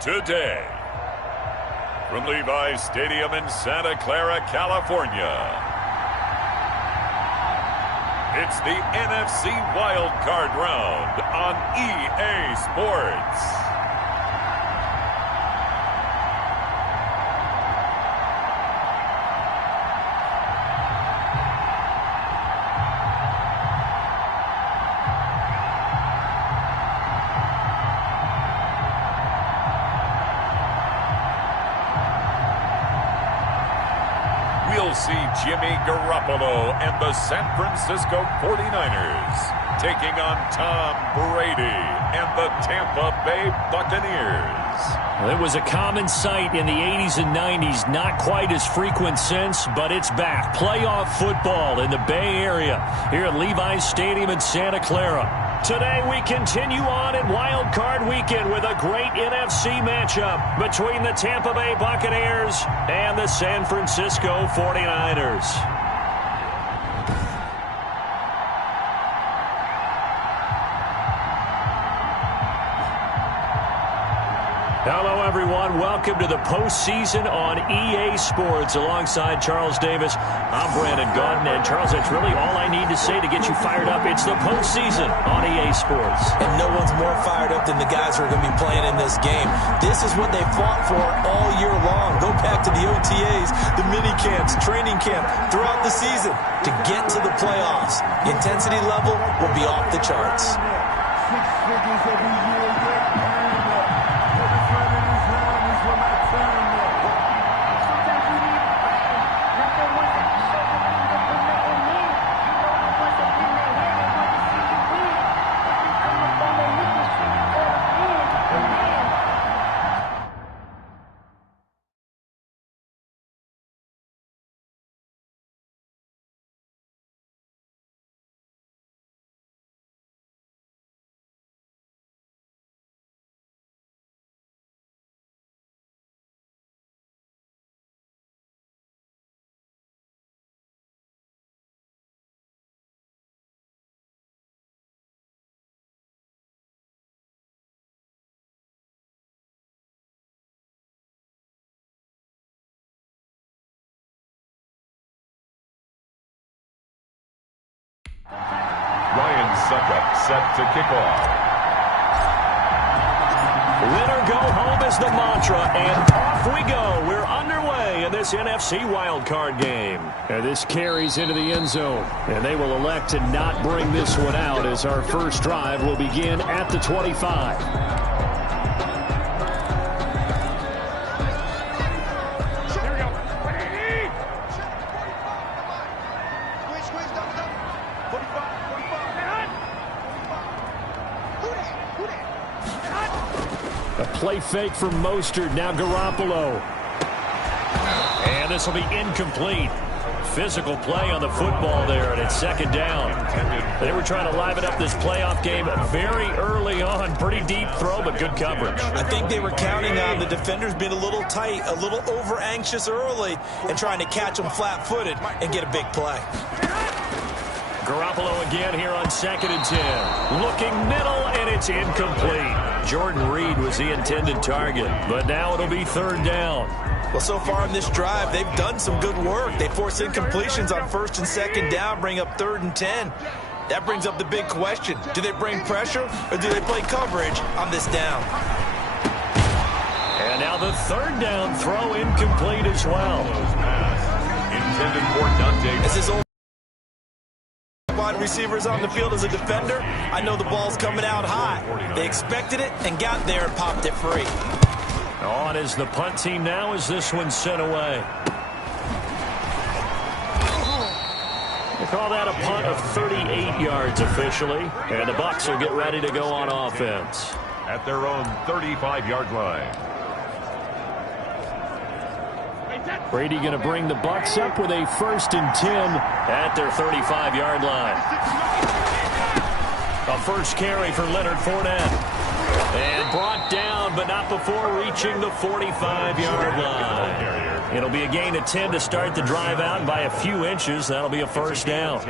Today, from Levi's Stadium in Santa Clara, California, it's the NFC Wild Card Round on EA Sports. We'll see Jimmy Garoppolo and the San Francisco 49ers taking on Tom Brady and the Tampa Bay Buccaneers. Well, it was a common sight in the 80s and 90s, not quite as frequent since, but it's back. Playoff football in the Bay Area here at Levi's Stadium in Santa Clara. Today we continue on in Wild Card Weekend with a great NFC matchup between the Tampa Bay Buccaneers and the San Francisco 49ers. Hello, everyone. Welcome to the postseason on EA Sports. Alongside Charles Davis, I'm Brandon Gaudin. And, Charles, that's really all I need to say to get you fired up. It's the postseason on EA Sports. And no one's more fired up than the guys who are going to be playing in this game. This is what they fought for all year long. Go back to the OTAs, the mini camps, training camp, throughout the season to get to the playoffs. The intensity level will be off the charts. 6 figures every year. Ryan Suckup set to kick off. Win or go home is the mantra, and off we go. We're underway in this NFC wildcard game. And this carries into the end zone, and they will elect to not bring this one out as our first drive will begin at the 25. Play fake from Mostert, now Garoppolo. And this will be incomplete. Physical play on the football there, and it's second down. They were trying to liven up this playoff game very early on. Pretty deep throw, but good coverage. I think they were counting on the defenders being a little tight, a little over-anxious early, and trying to catch them flat-footed and get a big play. Garoppolo again here on 2nd and 10. Looking middle, and it's incomplete. Jordan Reed was the intended target, but now it'll be 3rd down. Well, so far in this drive, they've done some good work. They force incompletions on 1st and 2nd down, bring up 3rd and 10. That brings up the big question. Do they bring pressure, or do they play coverage on this down? And now the 3rd down throw incomplete as well. Intended for Dante. As his old wide receivers on the field as a defender, I know the ball's coming out high. They expected it and got there and popped it free. On is the punt team now as this one's sent away. They call that a punt of 38 yards officially, and the Bucs will get ready to go on offense. At their own 35-yard line. Brady going to bring the Bucs up with a 1st and 10 at their 35-yard line. A first carry for Leonard Fournette. And brought down, but not before reaching the 45-yard line. It'll be a gain of 10 to start the drive out by a few inches. That'll be a 1st down.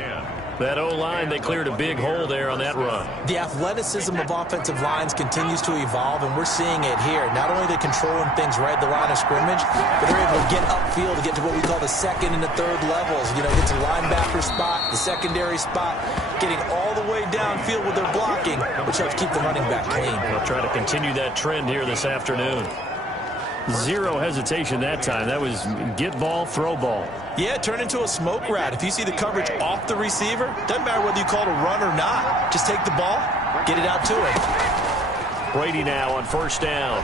That O-line, they cleared a big hole there on that run. The athleticism of offensive lines continues to evolve, and we're seeing it here. Not only are they controlling things right at the line of scrimmage, but they're able to get upfield to get to what we call the second and the third levels. You know, get to linebacker spot, the secondary spot, getting all the way downfield with their blocking, which helps keep the running back clean. They'll try to continue that trend here this afternoon. Zero hesitation that time. That was get ball, throw ball. Yeah, turn into a smoke rat. If you see the coverage off the receiver, doesn't matter whether you call it a run or not. Just take the ball, get it out to him. Brady now on first down.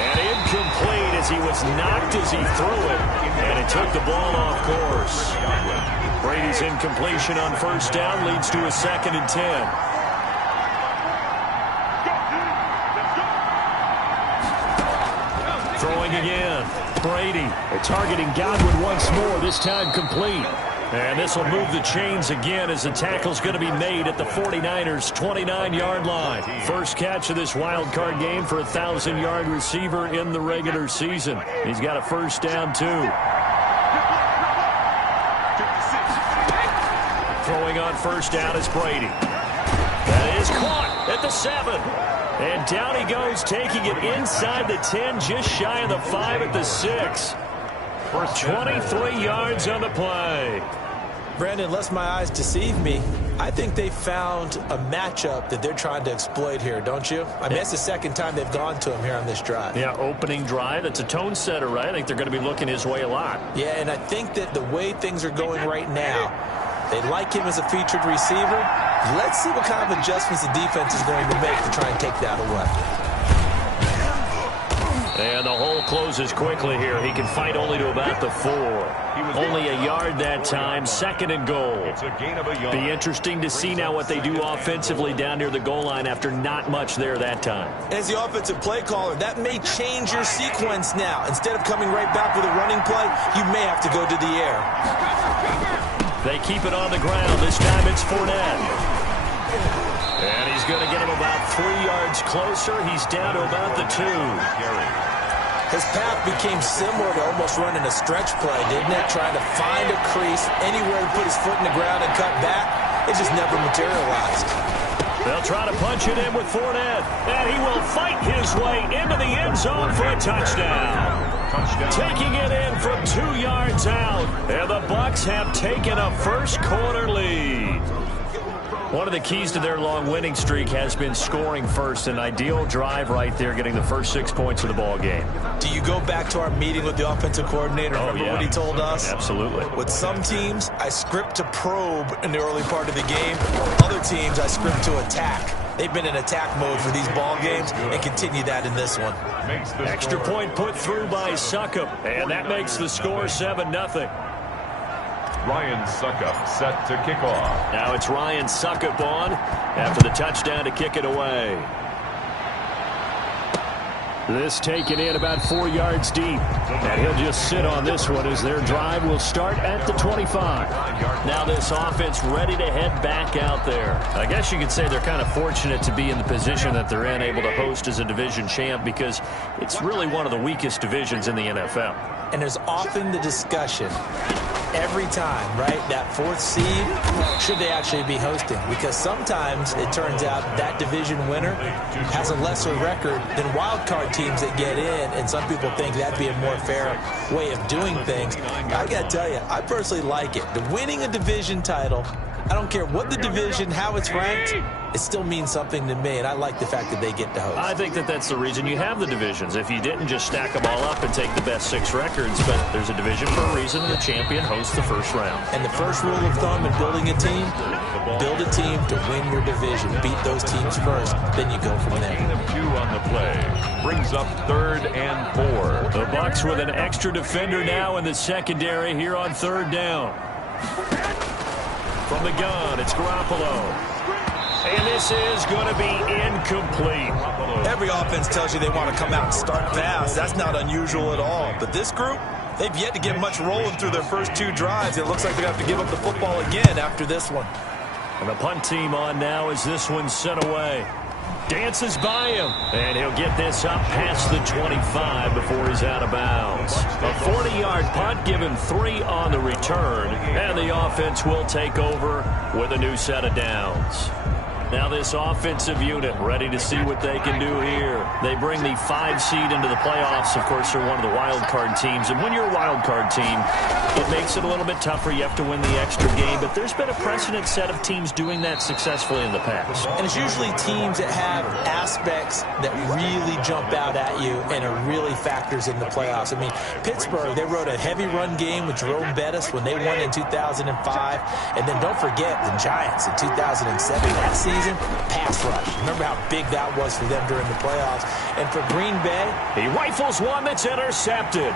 And incomplete as he was knocked as he threw it. And it took the ball off course. Brady's incompletion on first down leads to a 2nd and 10. Throwing again. Brady targeting Godwin once more, this time complete. And this will move the chains again as the tackle's going to be made at the 49ers' 29-yard line. First catch of this wild card game for a 1,000-yard receiver in the regular season. He's got a first down, too. Throwing on first down is Brady. That is caught at the 7. And down he goes, taking it inside the 10, just shy of the 5 at the 6. 23 yards on the play. Brandon, unless my eyes deceive me, I think they found a matchup that they're trying to exploit here, don't you? I mean, it's the second time they've gone to him here on this drive. Yeah, opening drive. It's a tone setter, right? I think they're going to be looking his way a lot. Yeah, and I think that the way things are going right now, they like him as a featured receiver. Let's see what kind of adjustments the defense is going to make to try and take that away. And the hole closes quickly here. He can fight only to about the 4. Only a yard that time, 2nd and goal. Be interesting to see now what they do offensively down near the goal line after not much there that time. As the offensive play caller, that may change your sequence now. Instead of coming right back with a running play, you may have to go to the air. They keep it on the ground. This time it's Fournette. And he's going to get him about 3 yards closer. He's down to about the 2. His path became similar to almost running a stretch play, didn't it? Trying to find a crease, anywhere to put his foot in the ground and cut back. It just never materialized. They'll try to punch it in with Fournette. And he will fight his way into the end zone for a touchdown. Taking it in from 2 yards out. And the Bucs have taken a first-quarter lead. One of the keys to their long winning streak has been scoring first. An ideal drive right there, getting the first 6 points of the ball game. Do you go back to our meeting with the offensive coordinator? Remember what he told us? Absolutely. With some teams, I script to probe in the early part of the game. Other teams, I script to attack. They've been in attack mode for these ball games and continue that in this one. Extra point put through by Succop, and that makes the score 7-0. Ryan Succop set to kick off. Now it's Ryan Succop on after the touchdown to kick it away. This taken in about 4 yards deep. And he'll just sit on this one as their drive will start at the 25. Now this offense ready to head back out there. I guess you could say they're kind of fortunate to be in the position that they're in, able to host as a division champ, because it's really one of the weakest divisions in the NFL. And there's often the discussion every time, right, that 4th seed, should they actually be hosting? Because sometimes it turns out that division winner has a lesser record than wild card teams that get in, and some people think that'd be a more fair way of doing things. I got to tell you, I personally like it. The winning a division title, I don't care what the division, how it's ranked, it still means something to me, and I like the fact that they get to host. I think that that's the reason you have the divisions. If you didn't just stack them all up and take the best 6 records, but there's a division for a reason, and the champion hosts the first round. And the first rule of thumb in building a team, build a team to win your division. Beat those teams first, then you go from there. Gain of 2 on the play. Brings up 3rd and 4. The Bucs with an extra defender now in the secondary here on 3rd down. From the gun, it's Garoppolo. And this is going to be incomplete. Every offense tells you they want to come out and start fast. That's not unusual at all. But this group, they've yet to get much rolling through their first 2 drives. It looks like they're going to have to give up the football again after this one. And the punt team on now as this one's sent away. Dances by him, and he'll get this up past the 25 before he's out of bounds. A 40-yard punt, given 3 on the return, and the offense will take over with a new set of downs. Now this offensive unit ready to see what they can do here. They bring the 5 seed into the playoffs. Of course, they're one of the wild card teams. And when you're a wild card team, it makes it a little bit tougher. You have to win the extra game. But there's been a precedent set of teams doing that successfully in the past. And it's usually teams that have aspects that really jump out at you and are really factors in the playoffs. I mean, Pittsburgh, they rode a heavy run game with Jerome Bettis when they won in 2005. And then don't forget the Giants in 2007. That season, pass rush. Remember how big that was for them during the playoffs. And for Green Bay, he rifles one that's intercepted.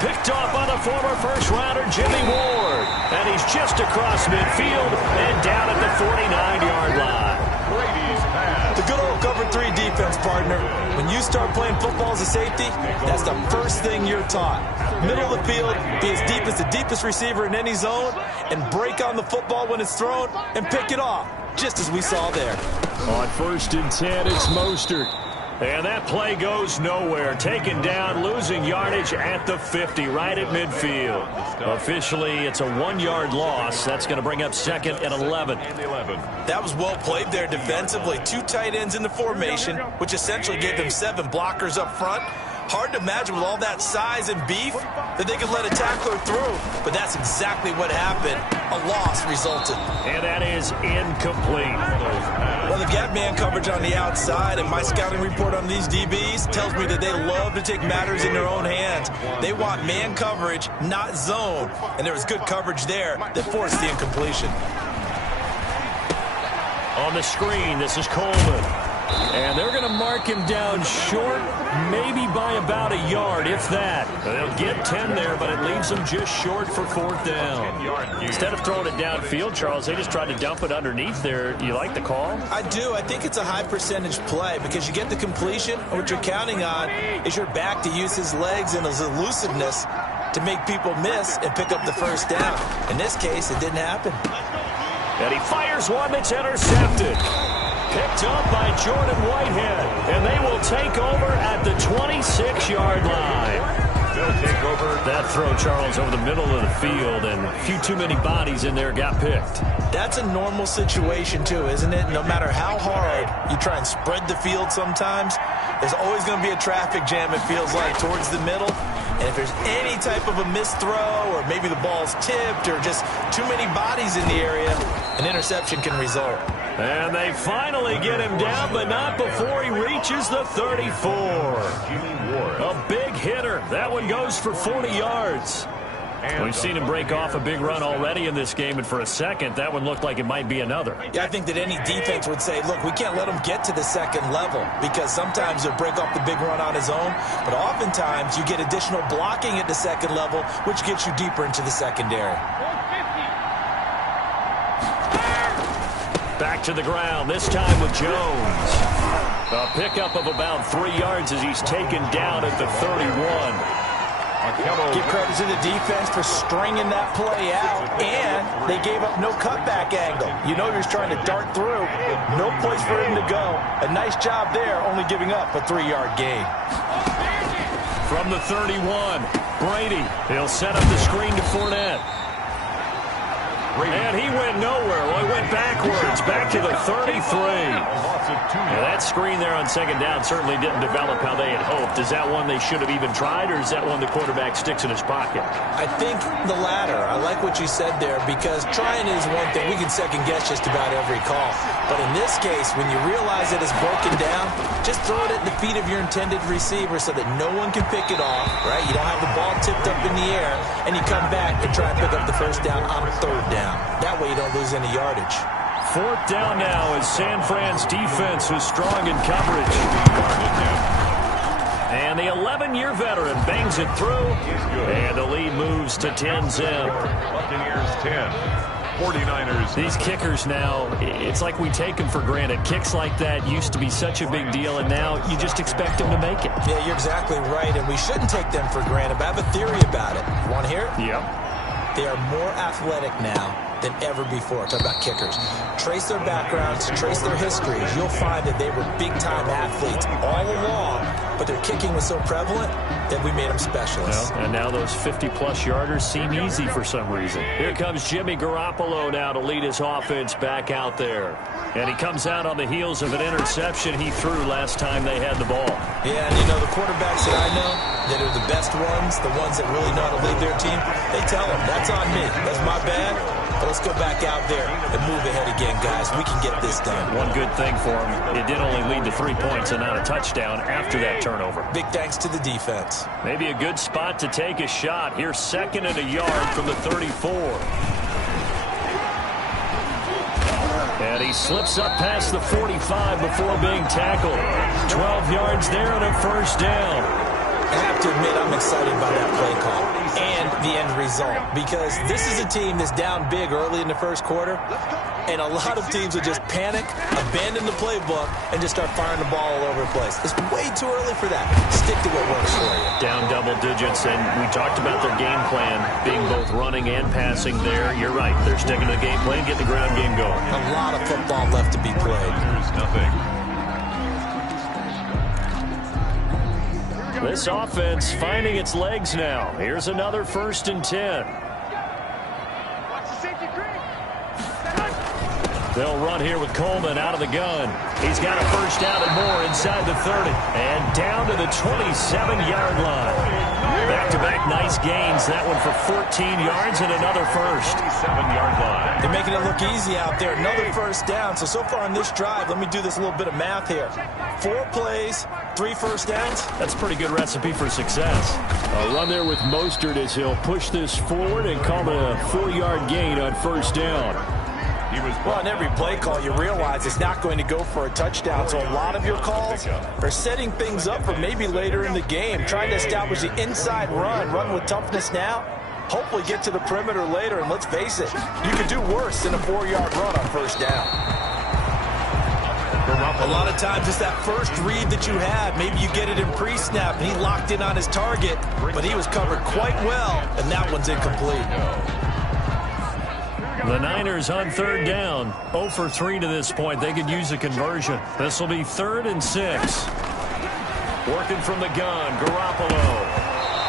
Picked off by the former first-rounder Jimmy Ward. And he's just across midfield and down at the 49-yard line. Brady's pass. the good old cover 3 defense, partner. When you start playing football as a safety, that's the first thing you're taught. Middle of the field, be as deep as the deepest receiver in any zone, and break on the football when it's thrown and pick it off, just as we saw there. On 1st and 10, it's Mostert. And that play goes nowhere. Taken down, losing yardage at the 50, right at midfield. Officially, it's a 1-yard loss. That's going to bring up 2nd and 11. That was well played there defensively. 2 tight ends in the formation, which essentially gave them 7 blockers up front. Hard to imagine with all that size and beef that they could let a tackler through, but that's exactly what happened. A loss resulted. And that is incomplete. Well, the gap man coverage on the outside, and my scouting report on these DBs tells me that they love to take matters in their own hands. They want man coverage, not zone, and there was good coverage there that forced the incompletion. On the screen, this is Coleman. And they're going to mark him down short, maybe by about a yard, if that. They'll get 10 there, but it leaves them just short for 4th down. Instead of throwing it downfield, Charles, they just tried to dump it underneath there. You like the call? I do. I think it's a high percentage play because you get the completion, and what you're counting on is your back to use his legs and his elusiveness to make people miss and pick up the 1st down. In this case, it didn't happen. And he fires one that's intercepted. Picked up by Jordan Whitehead, and they will take over at the 26-yard line. They'll take over. That throw, Charles, over the middle of the field, and a few too many bodies in there got picked. That's a normal situation, too, isn't it? No matter how hard you try and spread the field sometimes, there's always going to be a traffic jam, it feels like, towards the middle. And if there's any type of a missed throw, or maybe the ball's tipped, or just too many bodies in the area, an interception can result. And they finally get him down, but not before he reaches the 34. A big hitter. That one goes for 40 yards. We've seen him break off a big run already in this game, and for a second, that one looked like it might be another. Yeah, I think that any defense would say, look, we can't let him get to the 2nd level, because sometimes he'll break off the big run on his own, but oftentimes you get additional blocking at the 2nd level, which gets you deeper into the secondary. Back to the ground, this time with Jones. A pickup of about 3 yards as he's taken down at the 31. Give credit to the defense for stringing that play out, and they gave up no cutback angle. You know he was trying to dart through. No place for him to go. A nice job there, only giving up a 3-yard gain. From the 31, Brady. He'll set up the screen to Fournette. And he went nowhere. Well, he went backwards, back to the 33. Now, that screen there on 2nd down certainly didn't develop how they had hoped. Is that one they should have even tried, or is that one the quarterback sticks in his pocket? I think the latter. I like what you said there, because trying is one thing. We can second-guess just about every call. But in this case, when you realize that it's broken down, just throw it at the feet of your intended receiver so that no one can pick it off, right? You don't have the ball tipped up in the air, and you come back and try and pick up the 1st down on 3rd down. That way you don't lose any yardage. 4th down now as San Fran's defense was strong in coverage. And the 11-year veteran bangs it through, and the lead moves to 10-zip. Buccaneers 10. 49ers. These kickers now, it's like we take them for granted. Kicks like that used to be such a big deal, and now you just expect them to make it. Yeah, you're exactly right, and we shouldn't take them for granted, but I have a theory about it. You want to hear it? Yep. They are more athletic now than ever before. Talk about kickers. Trace their backgrounds, trace their histories. You'll find that they were big-time athletes all along, but their kicking was so prevalent that we made them specialists. Well, and now those 50-plus yarders seem easy for some reason. Here comes Jimmy Garoppolo now to lead his offense back out there. And he comes out on the heels of an interception he threw last time they had the ball. Yeah, and you know, the quarterbacks that I know that are the best ones, the ones that really know how to lead their team, they tell them, that's on me. That's my bad. But let's go back out there and move ahead again, guys. We can get this done. One good thing for him, it did only lead to 3 points and not a touchdown after that turnover. Big thanks to the defense. Maybe a good spot to take a shot. Here's 2nd and a yard from the 34. And he slips up past the 45 before being tackled. 12 yards there and a first down. I have to admit, I'm excited by that play call and the end result, because this is a team that's down big early in the first quarter, and a lot of teams will just panic, abandon the playbook, and just start firing the ball all over the place. It's way too early for that. Stick to what works for you. Down double digits, and we talked about their game plan being both running and passing there. You're right. They're sticking to the game plan, get the ground game going. A lot of football left to be played. Nothing. This offense finding its legs now. Here's another 1st and 10. They'll run here with Coleman out of the gun. He's got a first down and more inside the 30. And down to the 27-yard line. Back-to-back nice gains. That one for 14 yards and another first. 7-yard line. They're making it look easy out there. Another first down. So far on this drive, let me do this little bit of math here. 4 plays, 3 first downs. That's a pretty good recipe for success. A run there with Mostert as he'll push this forward and call it a 4-yard gain on first down. Well, on every play call, you realize it's not going to go for a touchdown. So a lot of your calls are setting things up for maybe later in the game, trying to establish the inside run with toughness now. Hopefully get to the perimeter later, and let's face it, you could do worse than a 4-yard run on first down. A lot of times it's that first read that you have. Maybe you get it in pre-snap, and he locked in on his target, but he was covered quite well, and that one's incomplete. The Niners on 3rd down. 0 for 3 to this point. They could use a conversion. This will be 3rd and 6. Working from the gun, Garoppolo.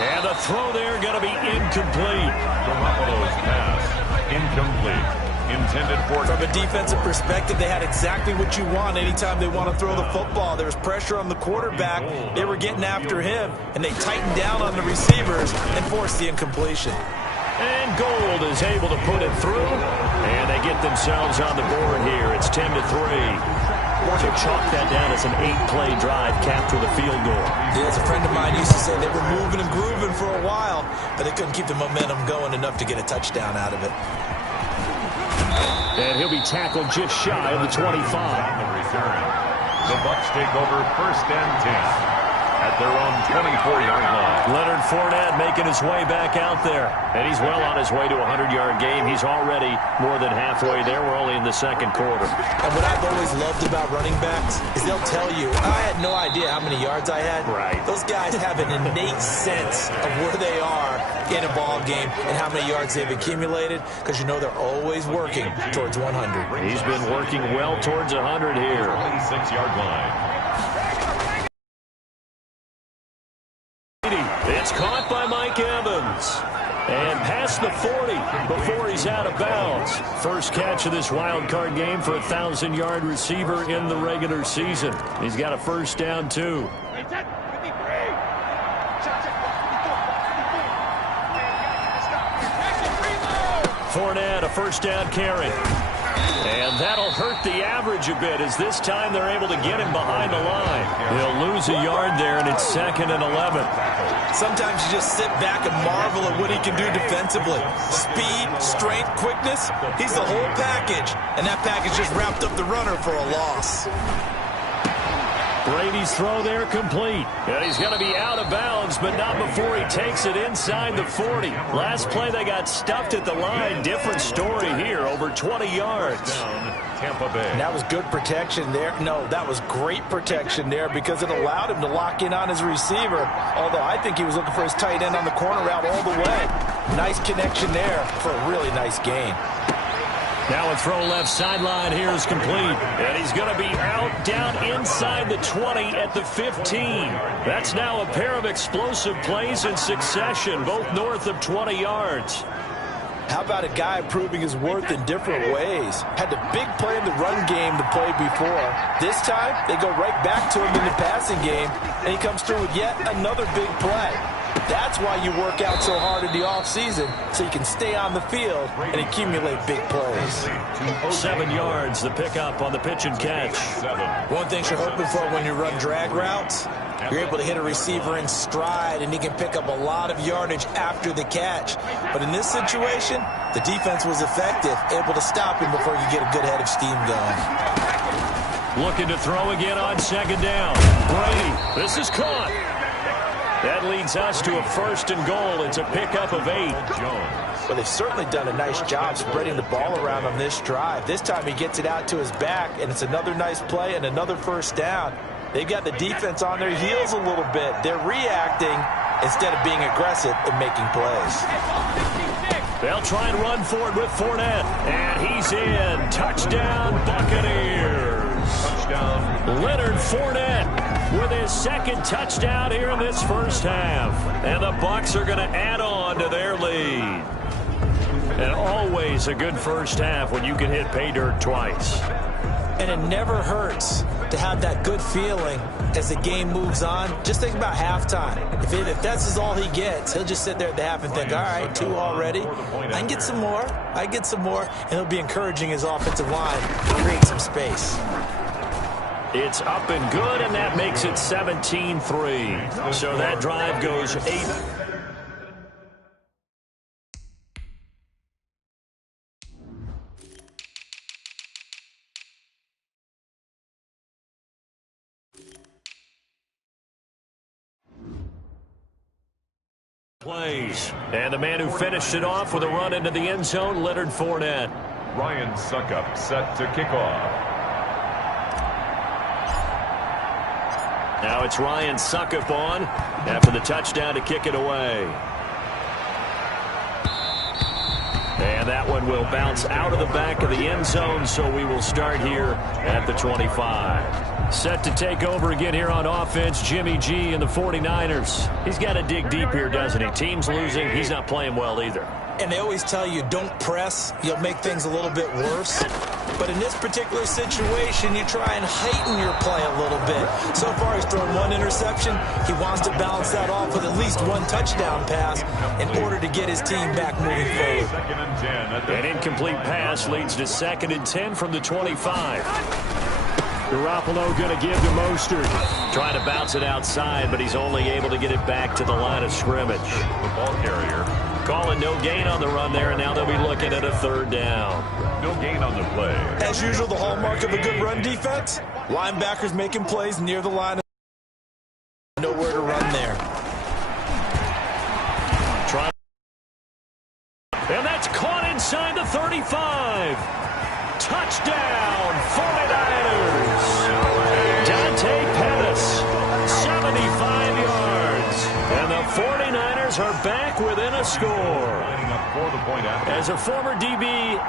And the throw there going to be incomplete. Garoppolo's pass incomplete. Intended for... From a defensive perspective, they had exactly what you want anytime they want to throw the football. There was pressure on the quarterback. They were getting after him, and they tightened down on the receivers and forced the incompletion. And Gold is able to put it through. And they get themselves on the board here. It's 10-3. To chalk that down as an 8-play drive capped with a field goal. Yeah, as a friend of mine used to say, they were moving and grooving for a while, but they couldn't keep the momentum going enough to get a touchdown out of it. And he'll be tackled just shy of the 25. The Bucs take over 1st and 10 at their own 24-yard line. Leonard Fournette making his way back out there. And he's well on his way to a 100-yard game. He's already more than halfway there. We're only in the 2nd quarter. And what I've always loved about running backs is they'll tell you, I had no idea how many yards I had. Right. Those guys have an innate sense of where they are in a ball game and how many yards they've accumulated, because you know they're always working towards 100. He's been working well towards 100 here. 26-yard line. It's caught by Mike Evans. And past the 40 before he's out of bounds. First catch of this wild card game for a 1,000-yard receiver in the regular season. He's got a first down, too. Fournette, a first down carry. And that'll hurt the average a bit, as this time they're able to get him behind the line. He'll lose a yard there, and it's 2nd and 11. Sometimes you just sit back and marvel at what he can do defensively. Speed, strength, quickness, he's the whole package. And that package just wrapped up the runner for a loss. Brady's throw there complete. And he's going to be out of bounds, but not before he takes it inside the 40. Last play they got stuffed at the line. Different story here, over 20 yards. Tampa Bay. And that was good protection there. No, that was great protection there, because it allowed him to lock in on his receiver. Although I think he was looking for his tight end on the corner route all the way. Nice connection there for a really nice gain. Now a throw left sideline here is complete. And he's going to be out down inside the 20 at the 15. That's now a pair of explosive plays in succession, both north of 20 yards. How about a guy proving his worth in different ways? Had the big play in the run game to play before. This time, they go right back to him in the passing game, and he comes through with yet another big play. That's why you work out so hard in the offseason, so you can stay on the field and accumulate big plays. 7 yards, the pickup on the pitch and catch. One thing you're hoping for when you run drag routes, you're able to hit a receiver in stride, and he can pick up a lot of yardage after the catch. But in this situation, the defense was effective, able to stop him before you get a good head of steam going. Looking to throw again on second down. Brady, this is caught. That leads us to a 1st and goal. It's a pickup of 8. Well, they've certainly done a nice job spreading the ball around on this drive. This time he gets it out to his back, and it's another nice play and another 1st down. They've got the defense on their heels a little bit. They're reacting instead of being aggressive and making plays. They'll try and run for it with Fournette. And he's in. Touchdown, Buccaneers. Touchdown. Leonard Fournette with his 2nd touchdown here in this first half. And the Bucs are going to add on to their lead. And always a good first half when you can hit pay dirt twice. And it never hurts to have that good feeling as the game moves on. Just think about halftime. If that's all he gets, he'll just sit there at the half and think, all right, 2 already. I can get some more. I get some more. And he'll be encouraging his offensive line to create some space. It's up and good, and that makes it 17-3. So that drive goes 8. Plays. And the man who finished it off with a run into the end zone, Leonard Fournette. Ryan Suckup set to kick off. Now it's Ryan Suckup on after the touchdown to kick it away. And that one will bounce out of the back of the end zone, so we will start here at the 25. Set to take over again here on offense, Jimmy G and the 49ers. He's got to dig deep here, doesn't he? Team's losing. He's not playing well either. And they always tell you, don't press. You'll make things a little bit worse. But in this particular situation, you try and heighten your play a little bit. So far, he's thrown 1 interception. He wants to balance that off with at least 1 touchdown pass in order to get his team back moving forward. An incomplete pass leads to 2nd and 10 from the 25. Garoppolo going to give to Mostert. Trying to bounce it outside, but he's only able to get it back to the line of scrimmage. The ball carrier. Calling no gain on the run there, and now they'll be looking at a 3rd down. No gain on the play. As usual, the hallmark of a good run defense, linebackers making plays near the line of nowhere to run there. And that's caught inside the 35. Touchdown, 49ers. Dante Pettis, 75 yards. And the 49ers are back within a score. As a former DB,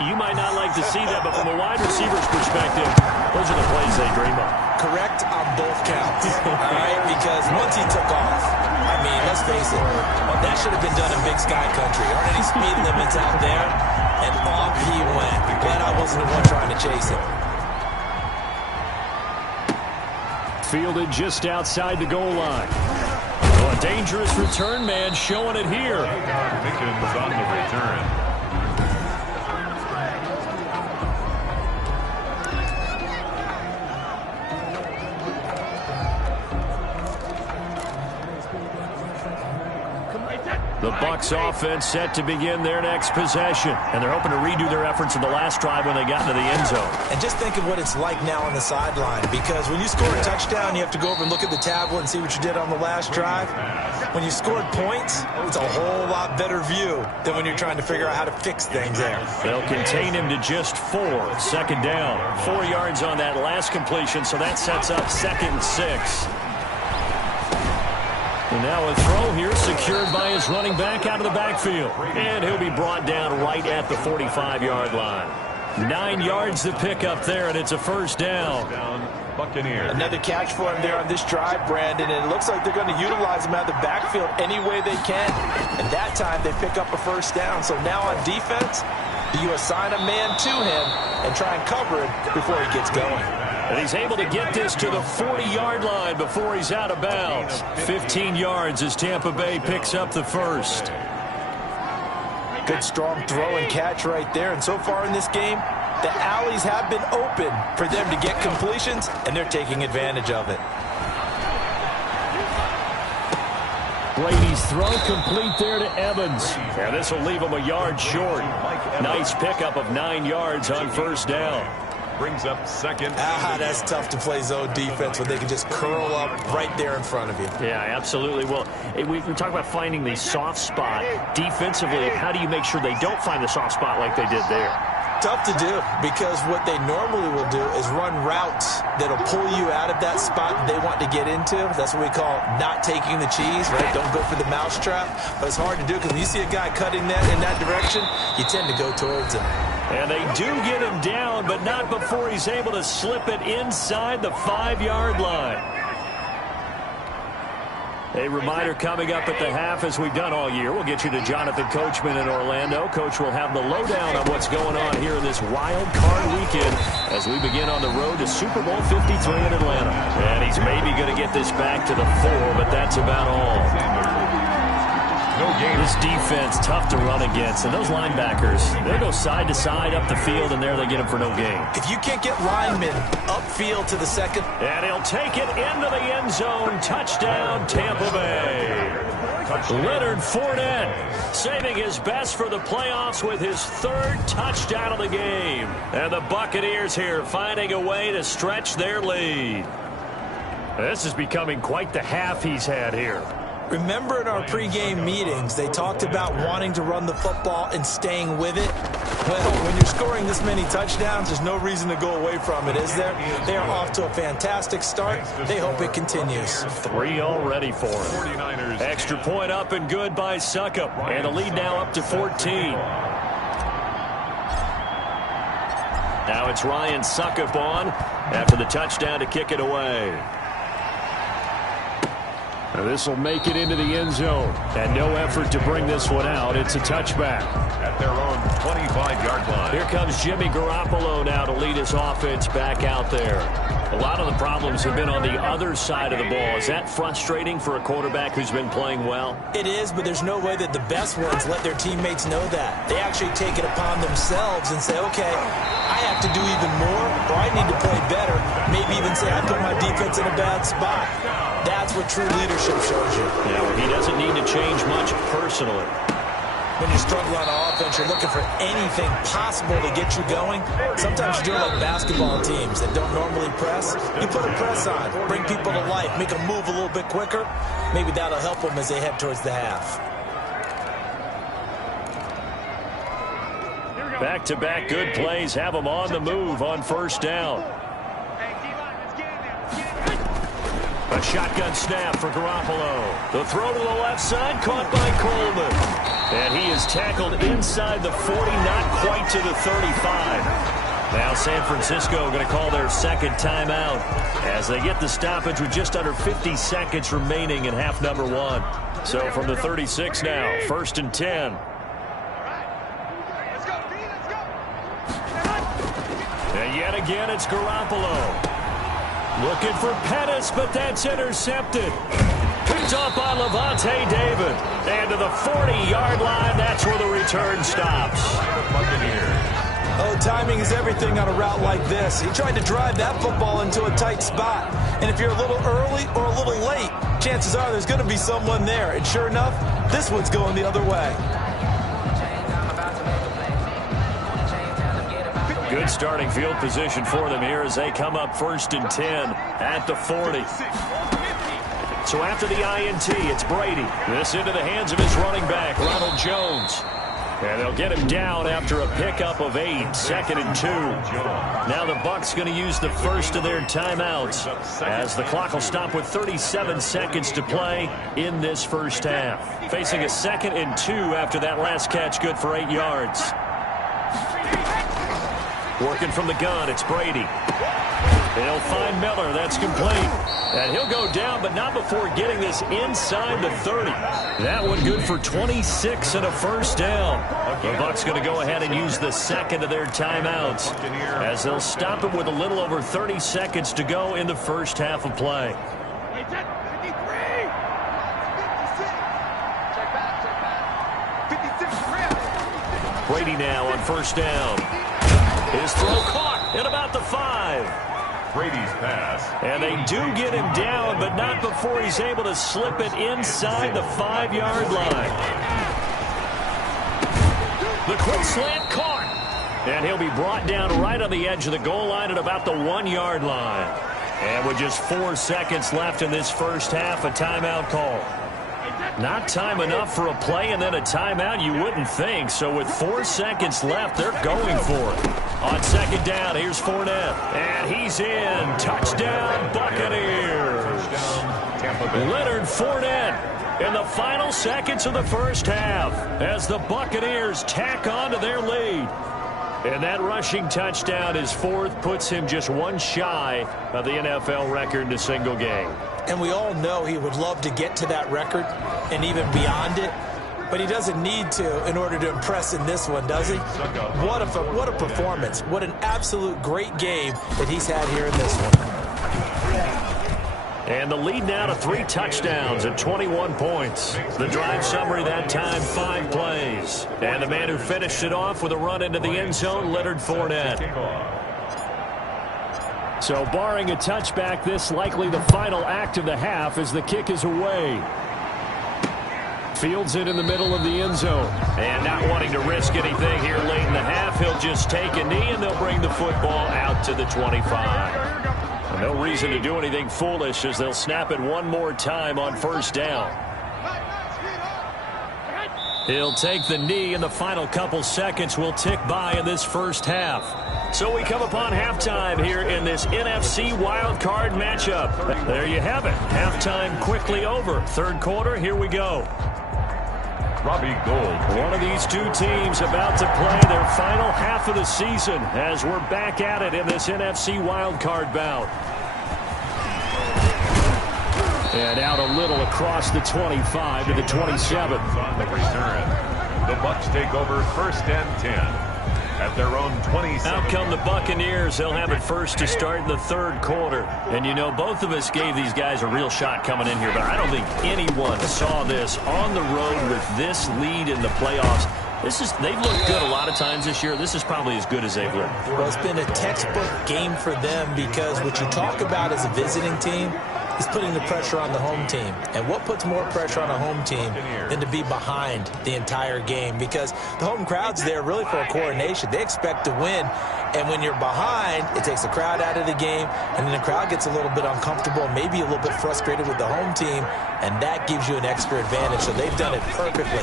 you might not like to see that, but from a wide receiver's perspective, those are the plays they dream of. Correct on both counts, all right? Because once he took off, I mean, let's face it, that should have been done in Big Sky Country. Aren't any speed limits out there? And off he went. Glad I wasn't the one trying to chase him. Fielded just outside the goal line. Oh, a dangerous return man showing it here. Pickens on the return. The Bucs offense set to begin their next possession. And they're hoping to redo their efforts in the last drive when they got into the end zone. And just think of what it's like now on the sideline. Because when you score a touchdown, you have to go over and look at the tablet and see what you did on the last drive. When you scored points, it's a whole lot better view than when you're trying to figure out how to fix things there. They'll contain him to just 4. 2nd down. 4 yards on that last completion, so that sets up 2nd and 6. And now a throw here secured by his running back out of the backfield. And he'll be brought down right at the 45-yard line. 9 yards to pick up there, and it's a first down. Buccaneers. Another catch for him there on this drive, Brandon, and it looks like they're going to utilize him out of the backfield any way they can. And that time they pick up a first down. So now on defense, you assign a man to him and try and cover it before he gets going. And he's able to get this to the 40-yard line before he's out of bounds. 15 yards as Tampa Bay picks up the first. Good strong throw and catch right there. And so far in this game, the alleys have been open for them to get completions, and they're taking advantage of it. Brady's throw complete there to Evans. And this will leave him a yard short. Nice pickup of 9 yards on first down. Brings up second. That's tough to play zone defense when they can just curl up right there in front of you. Yeah, absolutely. Well, we talk about finding the soft spot. Defensively, how do you make sure they don't find the soft spot like they did there? Tough to do, because what they normally will do is run routes that'll pull you out of that spot they want to get into. That's what we call not taking the cheese, right? Don't go for the mousetrap. But it's hard to do because when you see a guy cutting that in that direction, you tend to go towards him. And they do get him down, but not before he's able to slip it inside the 5-yard line. A reminder coming up at the half, as we've done all year. We'll get you to Jonathan Coachman in Orlando. Coach will have the lowdown on what's going on here in this wild card weekend as we begin on the road to Super Bowl 53 in Atlanta. And he's maybe going to get this back to the 4, but that's about all. No game. This defense, tough to run against. And those linebackers, they'll go side to side up the field, and there they get them for no gain. If you can't get linemen upfield to the second. And he'll take it into the end zone. Touchdown, Tampa Bay. Leonard Fournette saving his best for the playoffs with his 3rd touchdown of the game. And the Buccaneers here finding a way to stretch their lead. This is becoming quite the half he's had here. Remember in our pregame meetings, they talked about wanting to run the football and staying with it? Well, when you're scoring this many touchdowns, there's no reason to go away from it, is there? They are off to a fantastic start. They hope it continues. 3 already for him. 49ers. Extra point up and good by Suckup. And a lead now up to 14. Now it's Ryan Suckup on after the touchdown to kick it away. This will make it into the end zone. And no effort to bring this one out. It's a touchback. At their own 25-yard line. Here comes Jimmy Garoppolo now to lead his offense back out there. A lot of the problems have been on the other side of the ball. Is that frustrating for a quarterback who's been playing well? It is, but there's no way that the best ones let their teammates know that. They actually take it upon themselves and say, okay, I have to do even more, or I need to play better. Maybe even say I put my defense in a bad spot. That's what true leadership shows you. Yeah, well, he doesn't need to change much personally. When you're struggling on offense, you're looking for anything possible to get you going. Sometimes you do it like basketball teams that don't normally press. You put a press on, bring people to life, make them move a little bit quicker. Maybe that'll help them as they head towards the half. Back-to-back good plays have them on the move on first down. A shotgun snap for Garoppolo. The throw to the left side, caught by Coleman. And he is tackled inside the 40, not quite to the 35. Now San Francisco going to call their second timeout as they get the stoppage with just under 50 seconds remaining in half number 1. So from the 36 now, 1st and 10. And yet again, it's Garoppolo. Looking for Pettis, but that's intercepted. Picked off by Levante David. And to the 40-yard line, that's where the return stops. Oh, timing is everything on a route like this. He tried to drive that football into a tight spot. And if you're a little early or a little late, chances are there's going to be someone there. And sure enough, this one's going the other way. Good starting field position for them here as they come up 1st and 10 at the 40. So after the INT, it's Brady. This into the hands of his running back, Ronald Jones. And they'll get him down after a pickup of 8, 2nd and 2. Now the Bucs going to use the first of their timeouts as the clock will stop with 37 seconds to play in this first half. Facing a 2nd and 2 after that last catch, good for 8 yards. Working from the gun, it's Brady. They'll find Miller. That's complete. And he'll go down, but not before getting this inside the 30. That one good for 26 and a first down. The Bucs going to go ahead and use the second of their timeouts as they'll stop it with a little over 30 seconds to go in the first half of play. Brady now on first down. His throw caught at about the 5. Brady's pass. And they do get him down, but not before he's able to slip it inside the 5-yard line. The quick slant caught. And he'll be brought down right on the edge of the goal line at about the 1-yard line. And with just 4 seconds left in this first half, a timeout call. Not time enough for a play and then a timeout, you wouldn't think. So with 4 seconds left, they're going for it. On second down, here's Fournette. And he's in. Touchdown, Buccaneers. Leonard Fournette in the final seconds of the first half as the Buccaneers tack on to their lead. And that rushing touchdown, his fourth, puts him just one shy of the NFL record in a single game. And we all know he would love to get to that record and even beyond it. But he doesn't need to in order to impress in this one, does he? What a performance. What an absolute great game that he's had here in this one. And the lead now to 3 touchdowns at 21 points. The drive summary that time, 5 plays. And the man who finished it off with a run into the end zone, Leonard Fournette. So barring a touchback, this likely the final act of the half as the kick is away. Fields it in the middle of the end zone. And not wanting to risk anything here late in the half, he'll just take a knee and they'll bring the football out to the 25. No reason to do anything foolish as they'll snap it one more time on first down. He'll take the knee, and the final couple seconds will tick by in this first half. So we come upon halftime here in this NFC wildcard matchup. There you have it. Halftime quickly over. Third quarter, here we go. Robbie Gould. One of these two teams about to play their final half of the season as we're back at it in this NFC wildcard bout. And out a little across the 25 to the 27. On the return. The Bucs take over first and 10 at their own 27. Out come the Buccaneers. They'll have it first to start in the third quarter. And, you know, both of us gave these guys a real shot coming in here, but I don't think anyone saw this on the road with this lead in the playoffs. They've looked good a lot of times this year. This is probably as good as they've looked. Well, it's been a textbook game for them because what you talk about as a visiting team is putting the pressure on the home team. And what puts more pressure on a home team than to be behind the entire game? Because the home crowd's there really for a coronation. They expect to win. And when you're behind, it takes the crowd out of the game. And then the crowd gets a little bit uncomfortable, maybe a little bit frustrated with the home team. And that gives you an extra advantage. So they've done it perfectly.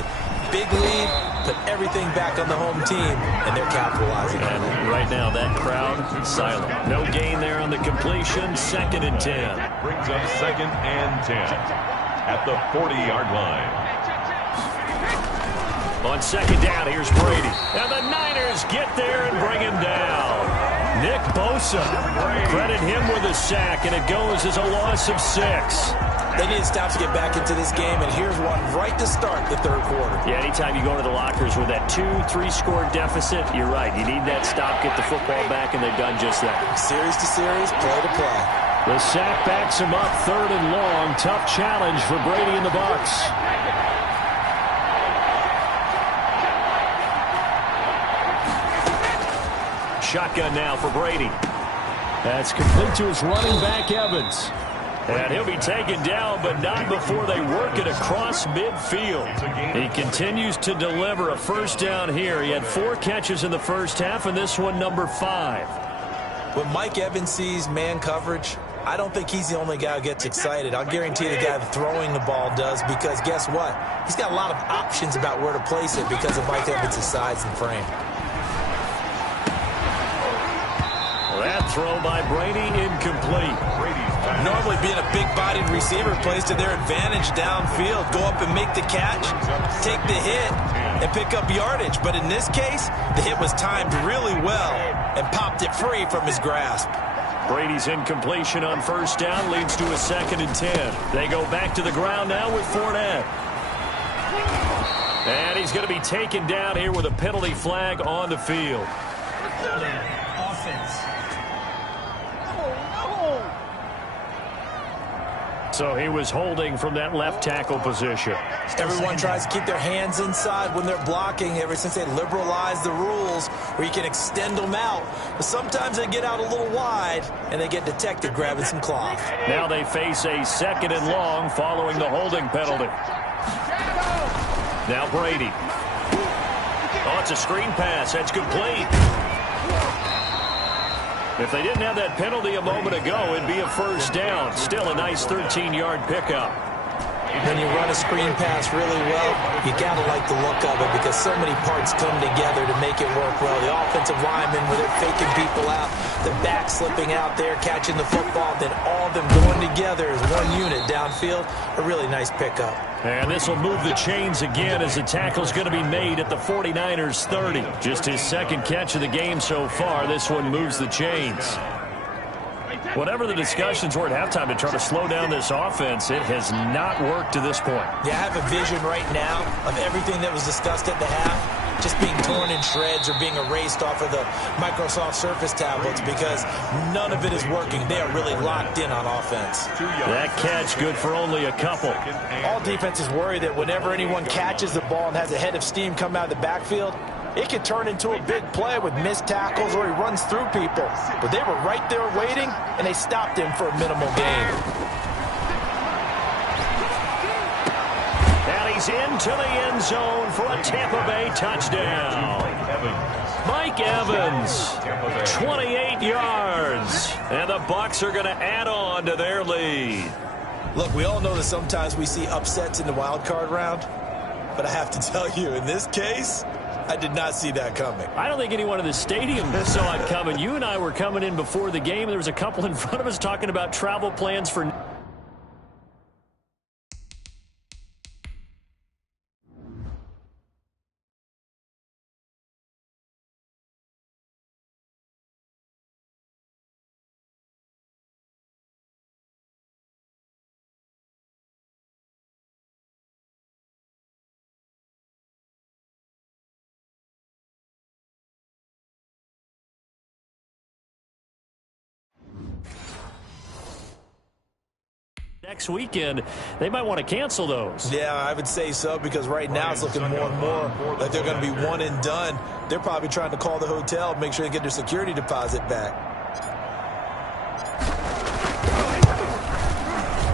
Big lead, put everything back on the home team, and they're capitalizing on it. And right now, that crowd silent. No gain there on the completion. Second and 10. Brings up second and 10 at the 40-yard line. On second down, here's Brady. And the Niners get there and bring him down. Nick Bosa, credit him with a sack, and it goes as a loss of 6. They need to stop to get back into this game, and here's one right to start the third quarter. Yeah, anytime you go to the lockers with that 2-3 score deficit, you're right. You need that stop, get the football back, and they've done just that. Series to series, play to play. The sack backs him up, third and long. Tough challenge for Brady and the Bucs. Shotgun now for Brady. That's complete to his running back, Evans. And he'll be taken down, but not before they work it across midfield. He continues to deliver a first down here. He had 4 catches in the first half, and this one number 5. When Mike Evans sees man coverage, I don't think he's the only guy who gets excited. I'll guarantee the guy throwing the ball does, because guess what? He's got a lot of options about where to place it because of Mike Evans' size and frame. That throw by Brady incomplete. Normally being a big-bodied receiver plays to their advantage downfield. Go up and make the catch, take the hit, and pick up yardage. But in this case, the hit was timed really well and popped it free from his grasp. Brady's incompletion on first down leads to a 2nd and 10. They go back to the ground now with Fournette. And he's going to be taken down here with a penalty flag on the field. Offense. So he was holding from that left tackle position. Everyone tries to keep their hands inside when they're blocking ever since they liberalized the rules where you can extend them out. But sometimes they get out a little wide and they get detected grabbing some cloth. Now they face a 2nd and long following the holding penalty. Now Brady. Oh, it's a screen pass. That's complete. If they didn't have that penalty a moment ago, it'd be a first down. Still a nice 13-yard pickup. When you run a screen pass really well, you got to like the look of it because so many parts come together to make it work well. The offensive linemen, where they're faking people out, the back slipping out there, catching the football, then all of them going together as one unit downfield. A really nice pickup. And this will move the chains again as the tackle's going to be made at the 49ers 30. Just his 2nd catch of the game so far. This one moves the chains. Whatever the discussions were at halftime to try to slow down this offense, it has not worked to this point. Yeah, I have a vision right now of everything that was discussed at the half just being torn in shreds or being erased off of the Microsoft Surface tablets because none of it is working. They are really locked in on offense. That catch good for only a couple. All defenses worry that whenever anyone catches the ball and has a head of steam come out of the backfield, it could turn into a big play with missed tackles or he runs through people. But they were right there waiting, and they stopped him for a minimal gain. And he's into the end zone for a Tampa Bay touchdown. Mike Evans, 28 yards. And the Bucs are going to add on to their lead. Look, we all know that sometimes we see upsets in the wild card round. But I have to tell you, in this case, I did not see that coming. I don't think anyone in the stadium saw it coming. You and I were coming in before the game. There was a couple in front of us talking about travel plans for... Next weekend, they might want to cancel those. Yeah, I would say so because right now it's looking more and more like they're going to be one and done. They're probably trying to call the hotel, make sure they get their security deposit back.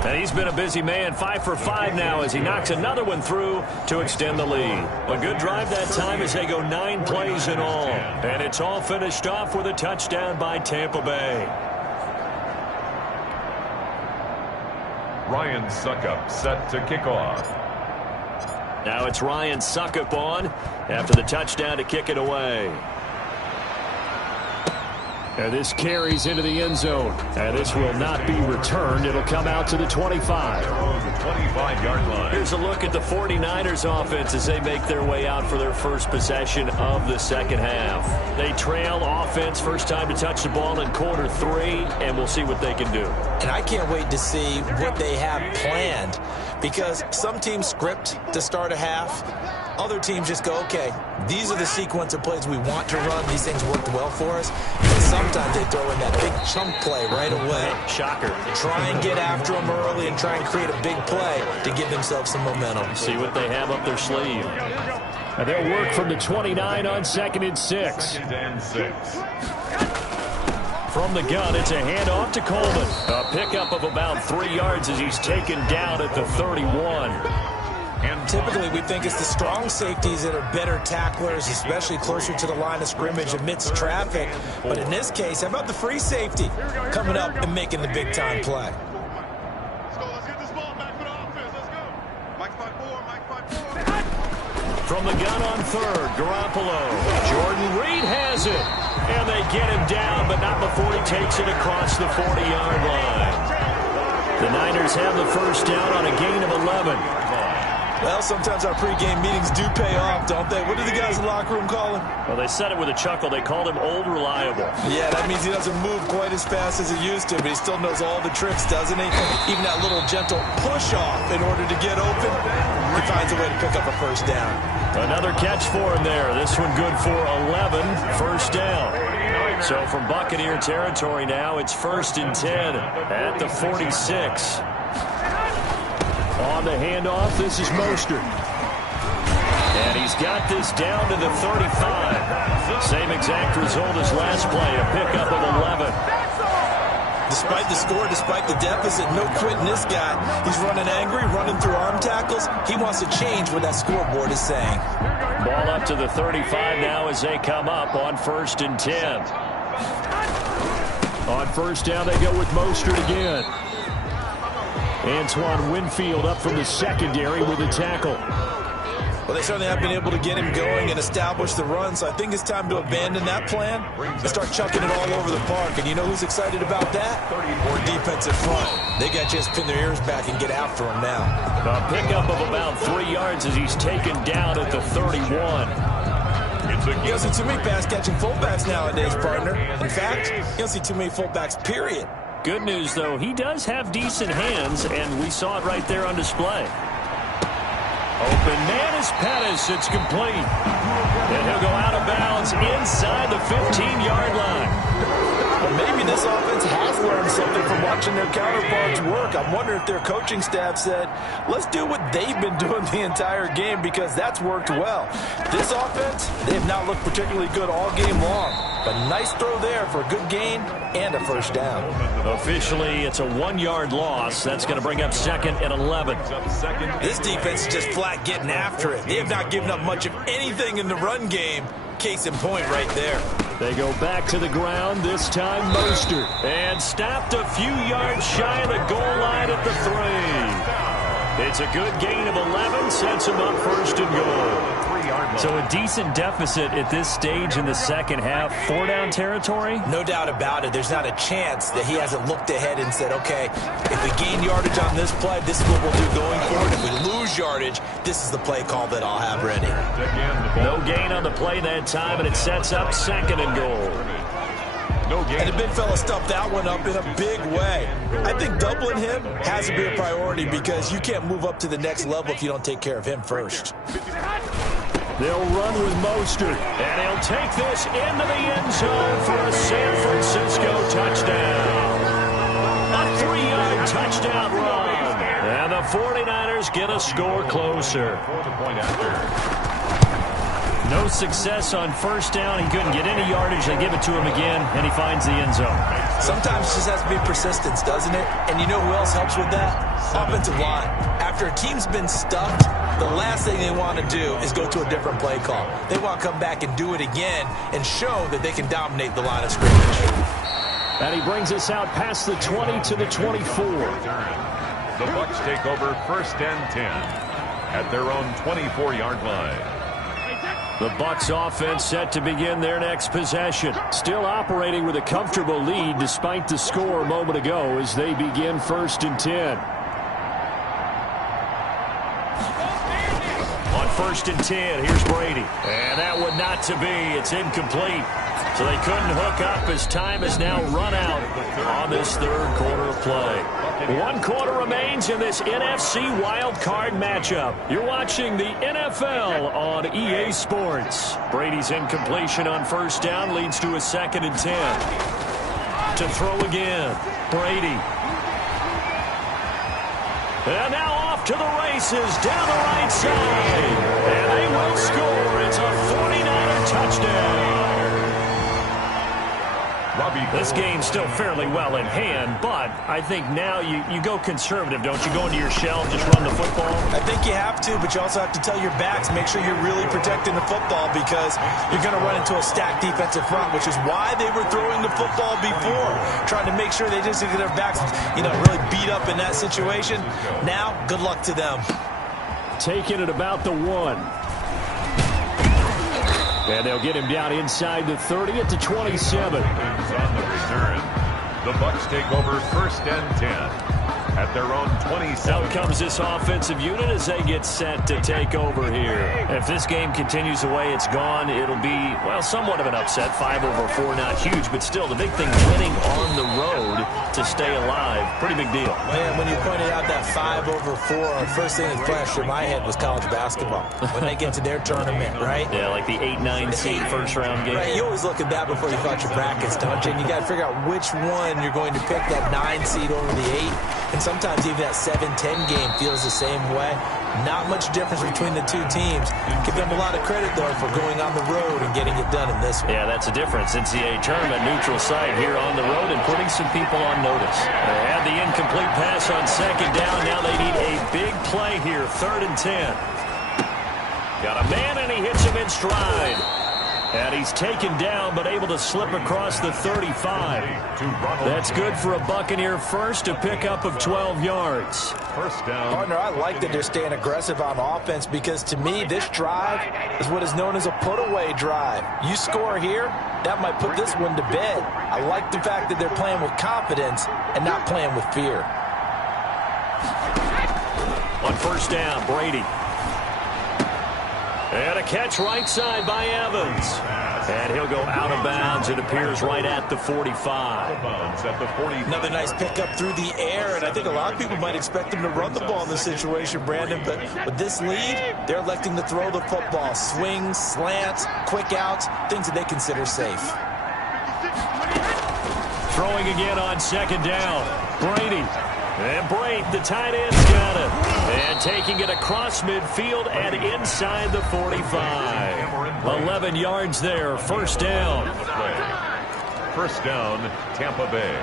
And he's been a busy man, 5 for 5 now as he knocks another one through to extend the lead. A good drive that time as they go 9 plays in all. And it's all finished off with a touchdown by Tampa Bay. Ryan Suckup set to kick off. Now it's Ryan Suckup on after the touchdown to kick it away. And this carries into the end zone. And this will not be returned. It'll come out to the 25. 25-yard line. Here's a look at the 49ers offense as they make their way out for their first possession of the second half. They trail offense, first time to touch the ball in quarter 3, and we'll see what they can do. And I can't wait to see what they have planned because some teams script to start a half. Other teams just go, okay, these are the sequence of plays we want to run. These things worked well for us. And sometimes they throw in that big chunk play right away. Shocker. Try and get after them early and try and create a big play to give themselves some momentum. See what they have up their sleeve. And they'll work from the 29 on 2nd and 6. From the gun, it's a handoff to Coleman. A pickup of about 3 yards as he's taken down at the 31. And typically we think it's the strong safeties that are better tacklers, especially closer to the line of scrimmage amidst traffic. But in this case, how about the free safety coming up and making the big-time play? Let's get this ball back for the offense. Let's go. Mike 5-4, Mike 5-4. From the gun on 3rd, Garoppolo. Jordan Reed has it. And they get him down, but not before he takes it across the 40-yard line. The Niners have the first down on a gain of 11. Well, sometimes our pregame meetings do pay off, don't they? What do the guys in the locker room call him? Well, they said it with a chuckle. They called him Old Reliable. Yeah, that means he doesn't move quite as fast as he used to, but he still knows all the tricks, doesn't he? Even that little gentle push-off in order to get open, he finds a way to pick up a first down. Another catch for him there. This one good for 11, first down. So from Buccaneer territory now, it's 1st and 10 at the 46. On the handoff, this is Mostert. And he's got this down to the 35. Same exact result as last play, a pickup of 11. Despite the score, despite the deficit, no quitting this guy. He's running angry, running through arm tackles. He wants to change what that scoreboard is saying. Ball up to the 35 now as they come up on 1st and 10. On first down, they go with Mostert again. Antoine Winfield up from the secondary with a tackle. Well, they certainly have been able to get him going and establish the run, so I think it's time to abandon that plan and start chucking it all over the park. And you know who's excited about that? More defensive front. They got to just pin their ears back and get after him now. A pickup of about 3 yards as he's taken down at the 31. You don't see too many pass-catching fullbacks nowadays, partner. In fact, you don't see too many fullbacks, period. Good news, though, he does have decent hands, and we saw it right there on display. Open man is Pettis. It's complete. And he'll go out of bounds inside the 15-yard line. Well, maybe this offense has learned something from watching their counterparts work. I'm wondering if their coaching staff said, let's do what they've been doing the entire game because that's worked well. This offense, they have not looked particularly good all game long. But nice throw there for a good gain and a first down. Officially, it's a 1-yard loss. That's going to bring up 2nd and 11. This defense is just flat getting after it. They have not given up much of anything in the run game. Case in point right there. They go back to the ground, this time Mostert. And stopped a few yards shy of the goal line at the 3. It's a good gain of 11, sets him up 1st and goal. So a decent deficit at this stage in the second half. 4-down territory? No doubt about it. There's not a chance that he hasn't looked ahead and said, okay, if we gain yardage on this play, this is what we'll do going forward. If we lose yardage, this is the play call that I'll have ready. No gain on the play that time, and it sets up 2nd and goal. And the big fella stuffed that one up in a big way. I think doubling him has to be a priority because you can't move up to the next level if you don't take care of him first. They'll run with Mostert, and he'll take this into the end zone for a San Francisco touchdown. A 3-yard touchdown run. And the 49ers get a score closer. No success on first down. He couldn't get any yardage. They give it to him again, and he finds the end zone. Sometimes it just has to be persistence, doesn't it? And you know who else helps with that? Offensive line. After a team's been stuffed, the last thing they want to do is go to a different play call. They want to come back and do it again and show that they can dominate the line of scrimmage. And he brings us out past the 20 to the 24. The Bucs take over 1st and 10 at their own 24-yard line. The Bucs offense set to begin their next possession. Still operating with a comfortable lead despite the score a moment ago as they begin 1st and 10. On 1st and 10, here's Brady. And that one not to be. It's incomplete. So they couldn't hook up as time has now run out on this 3rd quarter of play. 1 quarter remains in this NFC wildcard matchup. You're watching the NFL on EA Sports. Brady's incompletion on 1st down leads to a 2nd and 10. To throw again, Brady. And now off to the races down the right side. And they will score. It's a 49er touchdown. This game's still fairly well in hand, but I think now you go conservative, don't you? Go into your shell and just run the football? I think you have to, but you also have to tell your backs, make sure you're really protecting the football because you're going to run into a stacked defensive front, which is why they were throwing the football before, trying to make sure they just get their backs, really beat up in that situation. Now, good luck to them. Taking it about the 1. And they'll get him down inside the 30 at the 27. On the return, the Bucs take over 1st and 10. at their own 27. Out comes this offensive unit as they get set to take over here. If this game continues the way it's gone, it'll be, well, somewhat of an upset. 5-4, not huge, but still the big thing, winning on the road to stay alive. Pretty big deal. Man, when you pointed out that 5-4, the first thing that flashed through my head was college basketball. When they get to their tournament, right? Yeah, like the 8-9 seed first-round game. Right, you always look at that before you thought your brackets, don't you? And you got to figure out which one you're going to pick, that 9 seed over the 8. And sometimes even that 7-10 game feels the same way. Not much difference between the two teams. Give them a lot of credit, though, for going on the road and getting it done in this one. Yeah, that's a difference. NCAA tournament, neutral site here on the road and putting some people on notice. They had the incomplete pass on second down. Now they need a big play here, 3rd and 10. Got a man, and he hits him in stride. And he's taken down, but able to slip across the 35. That's good for a Buccaneer first, to pick up of 12 yards. First down. Partner, I like that they're staying aggressive on offense because, to me, this drive is what is known as a put-away drive. You score here, that might put this one to bed. I like the fact that they're playing with confidence and not playing with fear. On first down, Brady. And a catch right side by Evans. And he'll go out of bounds. It appears right at the 45. Another nice pickup through the air, and I think a lot of people might expect them to run the ball in this situation, Brandon, but with this lead, they're electing to throw the football. Swings, slants, quick outs, things that they consider safe. Throwing again on second down. Brady. And Brate, the tight end's got it. And taking it across midfield and inside the 45. 11 yards there. First down. First down, Tampa Bay.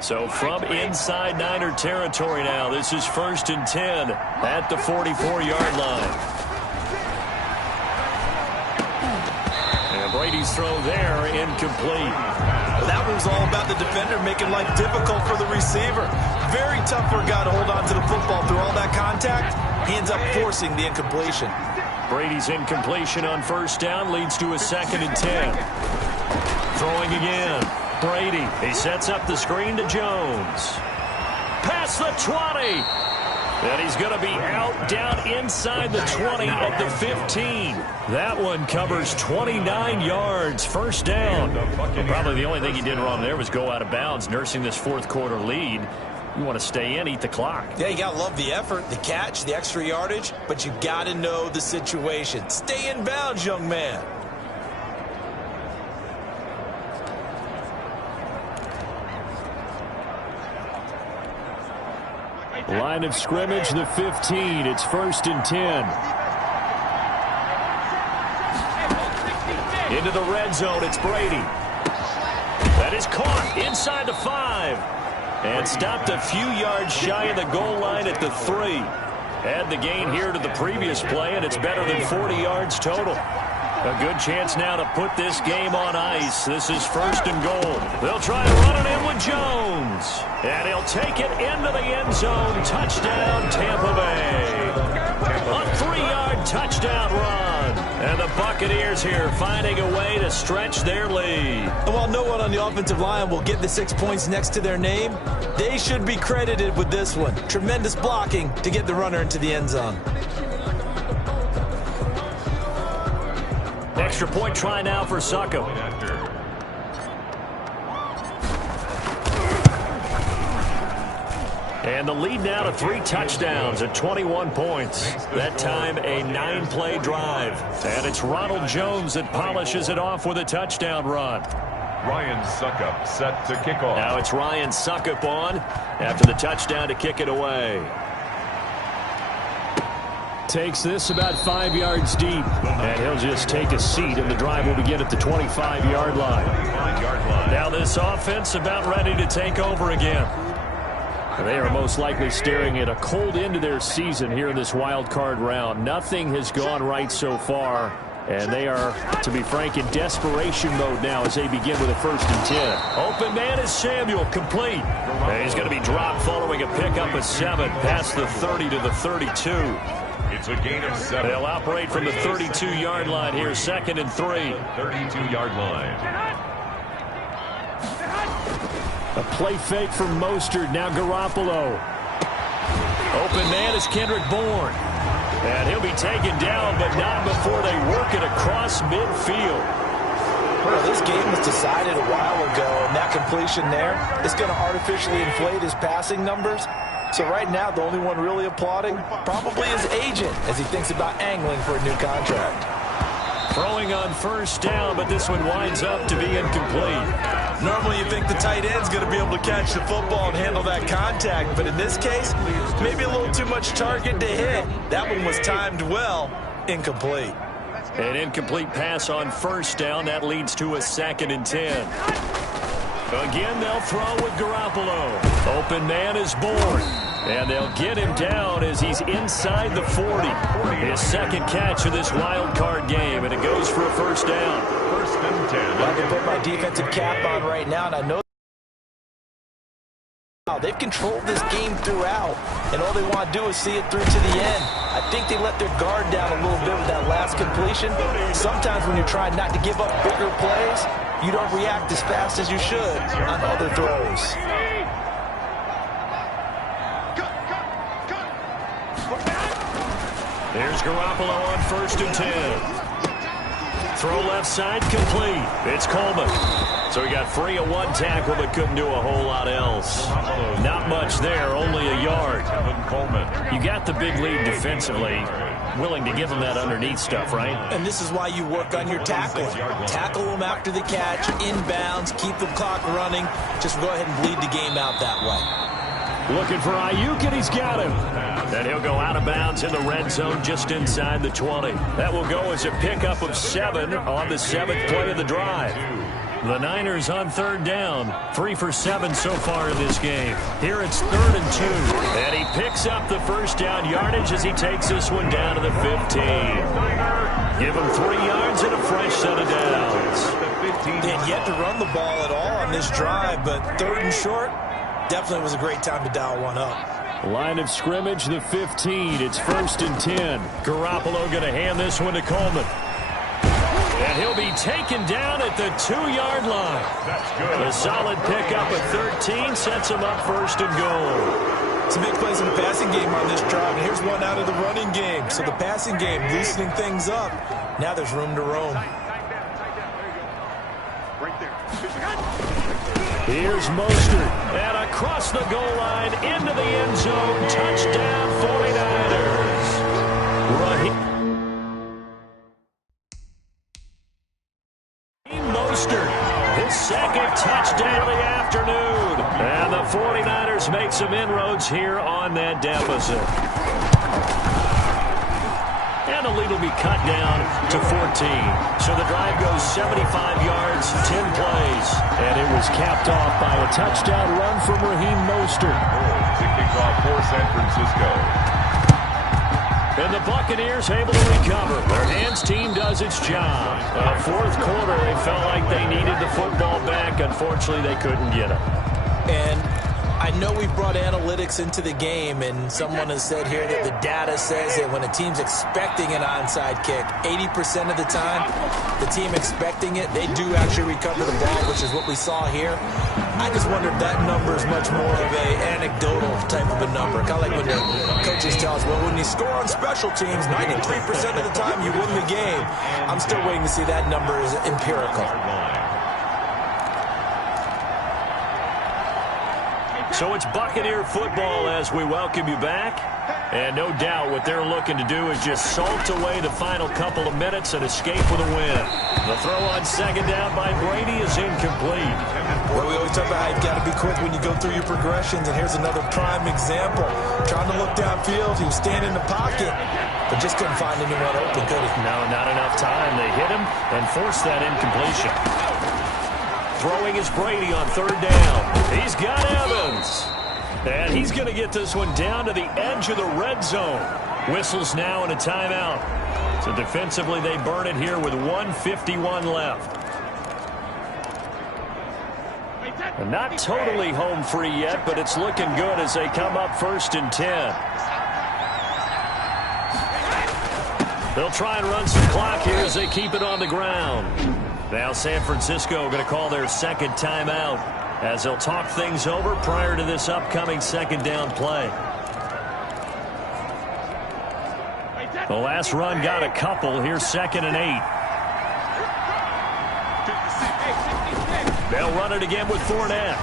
So from inside Niner territory now, this is 1st and 10 at the 44-yard line. And Brady's throw there, incomplete. That was all about the defender making life difficult for the receiver. Very tough for a guy to hold on to the football through all that contact. He ends up forcing the incompletion. Brady's incompletion on first down leads to a 2nd and 10. Throwing again. Brady. He sets up the screen to Jones. Past the 20. And he's going to be out down inside the 20 at the 15. That one covers 29 yards. First down. Well, probably the only thing he did wrong there was go out of bounds, nursing this fourth quarter lead. You want to stay in, eat the clock. Yeah, you got to love the effort, the catch, the extra yardage, but you got to know the situation. Stay in bounds, young man. Line of scrimmage, the 15. It's 1st and 10. Into the red zone, it's Brady. That is caught inside the 5. And stopped a few yards shy of the goal line at the 3. Add the gain here to the previous play, and it's better than 40 yards total. A good chance now to put this game on ice. This is 1st and goal. They'll try to run it in with Jones. And he'll take it into the end zone. Touchdown, Tampa Bay. A 3-yard touchdown run. And the Buccaneers here finding a way to stretch their lead. And while no one on the offensive line will get the 6 points next to their name, they should be credited with this one. Tremendous blocking to get the runner into the end zone. Extra point try now for Succo. And the lead now to 3 touchdowns at 21 points. That time a 9-play drive. And it's Ronald Jones that polishes it off with a touchdown run. Ryan Suckup set to kick off. Now it's Ryan Suckup on after the touchdown to kick it away. Takes this about 5 yards deep. And he'll just take a seat, and the drive will begin at the 25-yard line. Now this offense about ready to take over again. They are most likely staring at a cold end to their season here in this wild card round. Nothing has gone right so far, and they are, to be frank, in desperation mode now as they begin with a 1st and 10. Open man is Samuel, complete. And he's going to be dropped following a pickup of 7 past the 30 to the 32. It's a gain of 7. They'll operate from the 32-yard line here, 2nd and 3. 32-yard line. A play fake from Mostert. Now Garoppolo. Open man is Kendrick Bourne. And he'll be taken down, but not before they work it across midfield. Well, this game was decided a while ago, and that completion there is going to artificially inflate his passing numbers. So right now, the only one really applauding probably his agent as he thinks about angling for a new contract. Throwing on first down, but this one winds up to be incomplete. Normally you think the tight end's going to be able to catch the football and handle that contact, but in this case, maybe a little too much target to hit. That one was timed well, incomplete. An incomplete pass on first down. That leads to a 2nd and 10. Again, they'll throw with Garoppolo. Open man is Bourne. And they'll get him down as he's inside the 40. His 2nd catch of this wild card game, and it goes for a first down. 1st and 10. I can put my defensive cap on right now, and I know they've controlled this game throughout, and all they want to do is see it through to the end. I think they let their guard down a little bit with that last completion. Sometimes when you're trying not to give up bigger plays, you don't react as fast as you should on other throws. There's Garoppolo on 1st and 10. Throw left side, complete. It's Coleman. So he got free of one tackle, but couldn't do a whole lot else. Not much there, only a yard. You got the big lead defensively. Willing to give them that underneath stuff, right? And this is why you work on your tackling. Tackle them after the catch, inbounds, keep the clock running. Just go ahead and bleed the game out that way. Looking for Ayuk, and he's got him. And he'll go out of bounds in the red zone just inside the 20. That will go as a pickup of 7 on the 7th play of the drive. The Niners on 3rd down. 3 for 7 so far in this game. Here it's 3rd and 2. And he picks up the first down yardage as he takes this one down to the 15. Give him 3 yards and a fresh set of downs. They had yet to run the ball at all on this drive, but 3rd and short, definitely was a great time to dial one up. Line of scrimmage, the 15. It's 1st and 10. Garoppolo going to hand this one to Coleman. And he'll be taken down at the 2-yard line. That's good. A solid pickup of 13 sets him up 1st and goal. Some big plays in the passing game on this drive, and here's one out of the running game. So the passing game loosening things up. Now there's room to roam. Here's Mostert. And across the goal line into the end zone. Touchdown 49ers. Mostert, his 2nd touchdown of the afternoon. And the 49ers make some inroads here on that deficit. And the lead will be cut down to 14. So the drive goes 75 yards, 10 plays. And it was capped off by a touchdown run from Raheem Mostert. Kicking off for San Francisco. And the Buccaneers able to recover. Their hands team does its job. 4th quarter, they felt like they needed the football back. Unfortunately, they couldn't get it. And I know we've brought analytics into the game, and someone has said here that the data says that when a team's expecting an onside kick, 80% of the time, the team expecting it, they do actually recover the ball, which is what we saw here. I just wonder if that number is much more of a anecdotal type of a number. Kind of like when the coaches tell us, well, when you score on special teams, 93% of the time you win the game. I'm still waiting to see that number is empirical. So it's Buccaneer football as we welcome you back. And no doubt what they're looking to do is just salt away the final couple of minutes and escape with a win. The throw on 2nd down by Brady is incomplete. Well, we always talk about how you've got to be quick when you go through your progressions, and here's another prime example. Trying to look downfield, he was standing in the pocket, but just couldn't find anyone open, could he? No, not enough time. They hit him and forced that incompletion. Throwing is Brady on 3rd down. He's got Evans. And he's going to get this one down to the edge of the red zone. Whistles now and a timeout. So defensively, they burn it here with 1:51 left. And not totally home free yet, but it's looking good as they come up 1st and 10. They'll try and run some clock here as they keep it on the ground. Now San Francisco going to call their 2nd timeout. as they'll talk things over prior to this upcoming second down play. The last run got a couple. Here's 2nd and 8. They'll run it again with Fournette.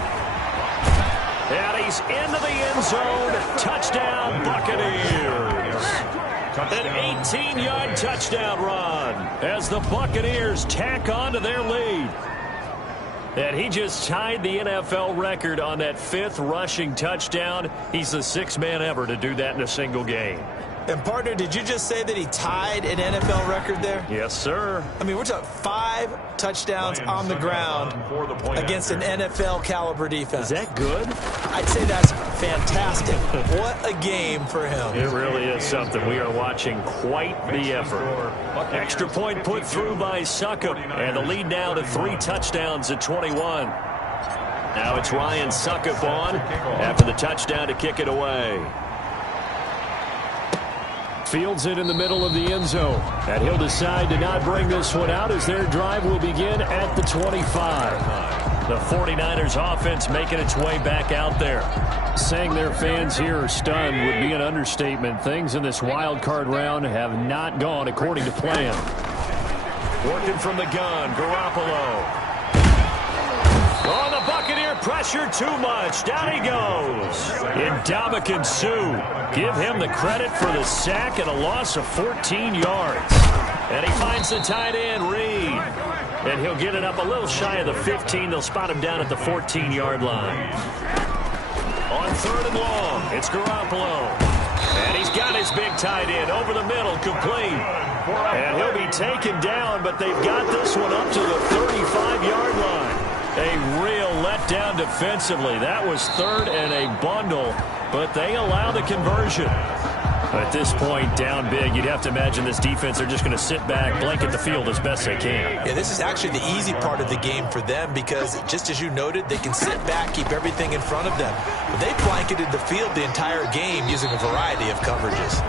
And he's into the end zone. Touchdown, Buccaneers. An 18-yard touchdown run as the Buccaneers tack on to their lead. And he just tied the NFL record on that 5th rushing touchdown. He's the 6th man ever to do that in a single game. And, partner, did you just say that he tied an NFL record there? Yes, sir. I mean, we're talking 5 touchdowns on the ground against an NFL-caliber defense. Is that good? I'd say that's fantastic. What a game for him. It really is something. We are watching quite the effort. Extra point put through by Succop, and the lead now to 3 touchdowns at 21. Now it's Ryan Succop on after the touchdown to kick it away. Fields it in the middle of the end zone. And he'll decide to not bring this one out as their drive will begin at the 25. The 49ers offense making its way back out there. Saying their fans here are stunned would be an understatement. Things in this wild card round have not gone according to plan. Working from the gun, Garoppolo. Oh, the Buccaneer pressure too much. Down he goes. Ndamukong Suh. Give him the credit for the sack and a loss of 14 yards. And he finds the tight end, Reed. And he'll get it up a little shy of the 15. They'll spot him down at the 14-yard line. On 3rd and long, it's Garoppolo. And he's got his big tight end over the middle, complete. And he'll be taken down, but they've got this one up to the 35-yard line. A real letdown defensively. That was 3rd and a bundle, but they allow the conversion. At this point, down big, you'd have to imagine this defense, they're just going to sit back, blanket the field as best they can. Yeah, this is actually the easy part of the game for them because, just as you noted, they can sit back, keep everything in front of them. But they blanketed the field the entire game using a variety of coverages.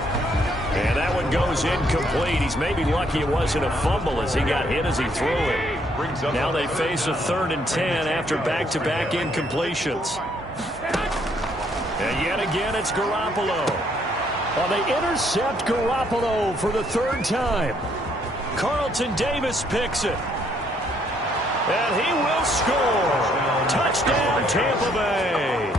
And that one goes incomplete. He's maybe lucky it wasn't a fumble as he got hit as he threw it. Now they face a 3rd and 10 after back-to-back incompletions. And yet again, it's Garoppolo. Well, they intercept Garoppolo for the 3rd time. Carlton Davis picks it. And he will score. Touchdown, Tampa Bay.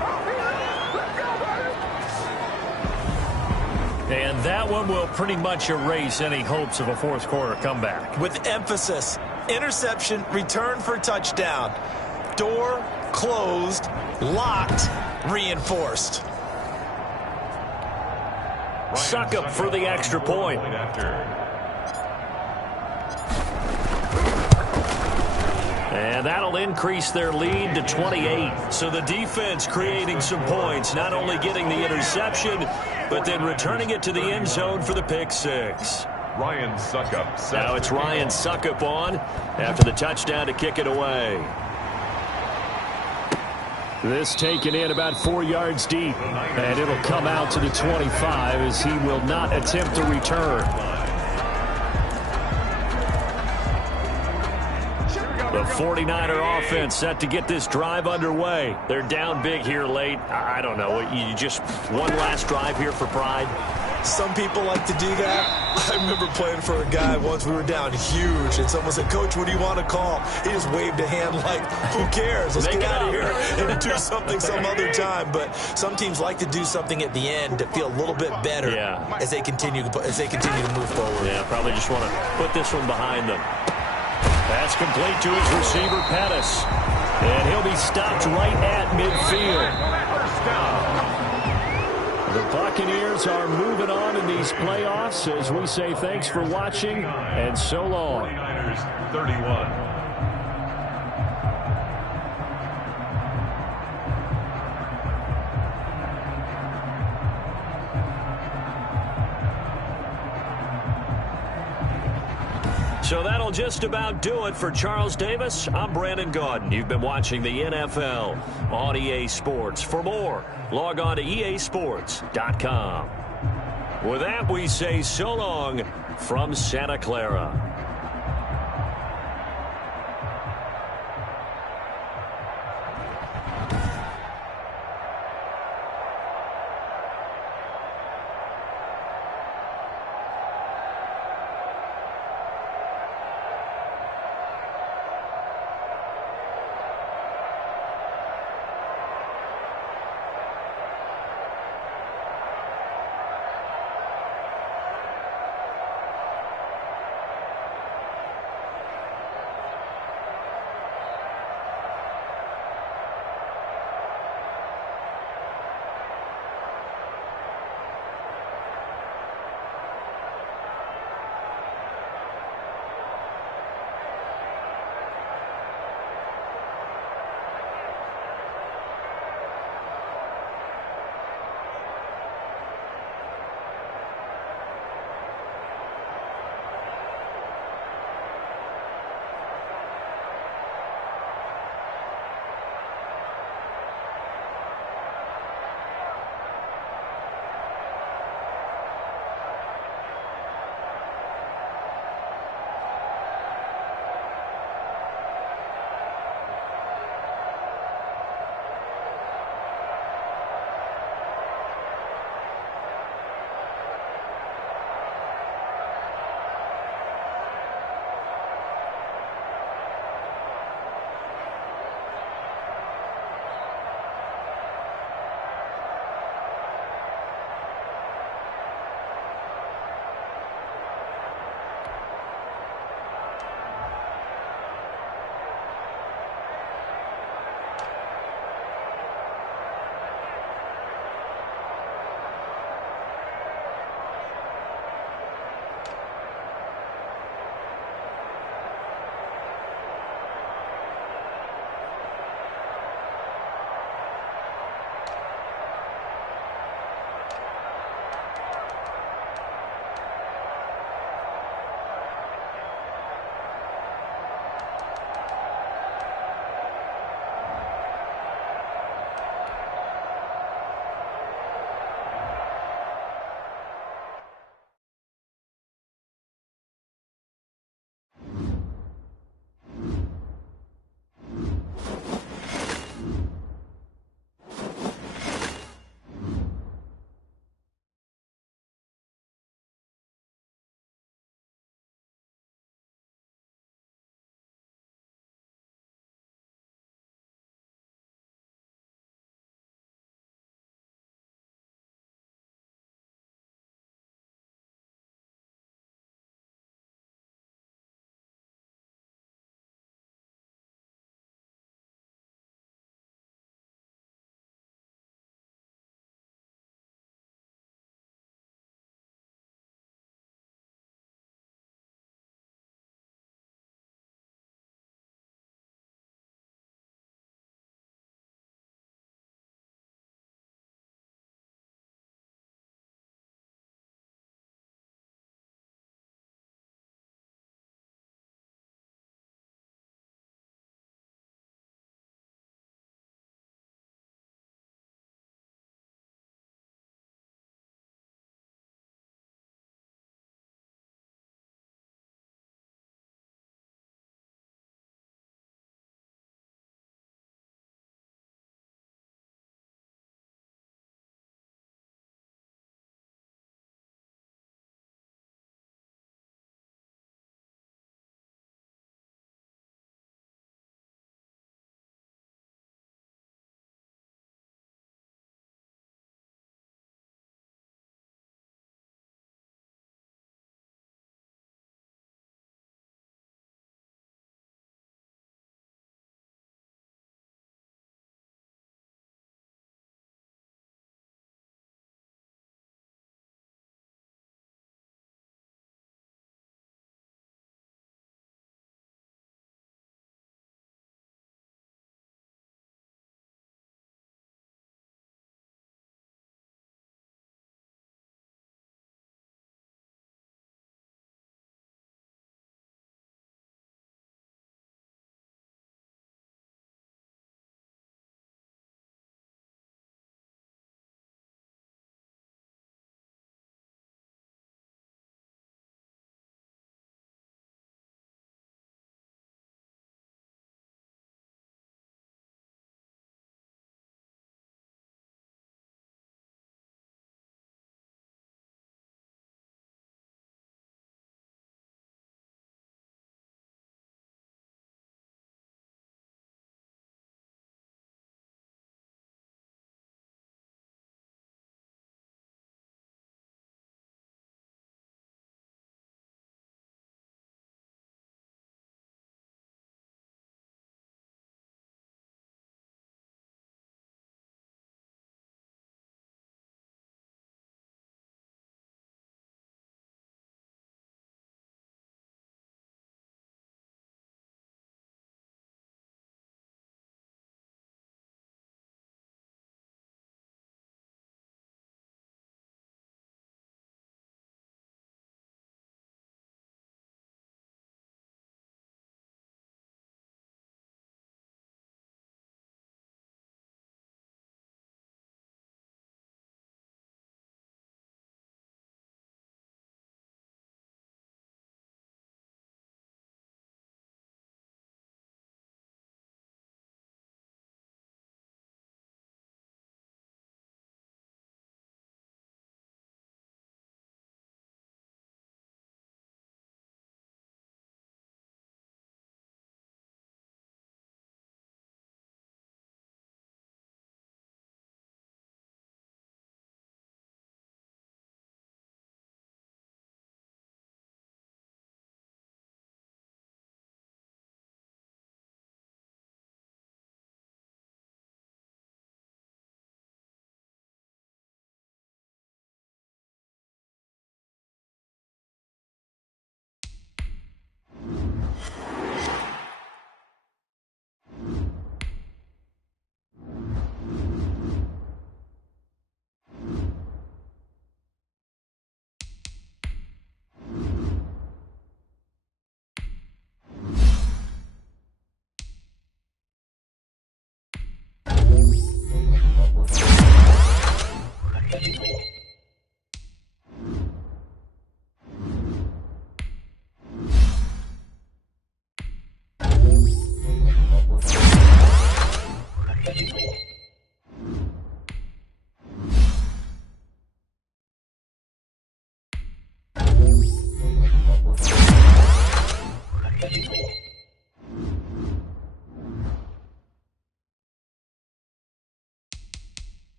And that one will pretty much erase any hopes of a 4th quarter comeback. With emphasis, interception, return for touchdown. Door closed, locked, reinforced. Succop for the extra point. And that'll increase their lead to 28. So the defense creating some points, not only getting the interception, but then returning it to the end zone for the pick 6. Ryan Succop. Now it's Ryan Succop on after the touchdown to kick it away. This taken in about 4 yards deep, and it'll come out to the 25 as he will not attempt to return. The 49er offense set to get this drive underway. They're down big here late. I don't know. You just one last drive here for pride. Some people like to do that. I remember playing for a guy once. We were down huge, and someone said, "Coach, what do you want to call?" He just waved a hand like, "Who cares? Let's get out of here and do something some other time." But some teams like to do something at the end to feel a little bit better as they continue to move forward. Yeah, probably just want to put this one behind them. That's complete to his receiver, Pettis. And he'll be stopped right at midfield. The Buccaneers are moving on in these playoffs as we say thanks for watching and so long. 49ers 31. So that'll just about do it for Charles Davis. I'm Brandon Gaudin. You've been watching the NFL on EA Sports. For more, log on to easports.com. With that, we say so long from Santa Clara.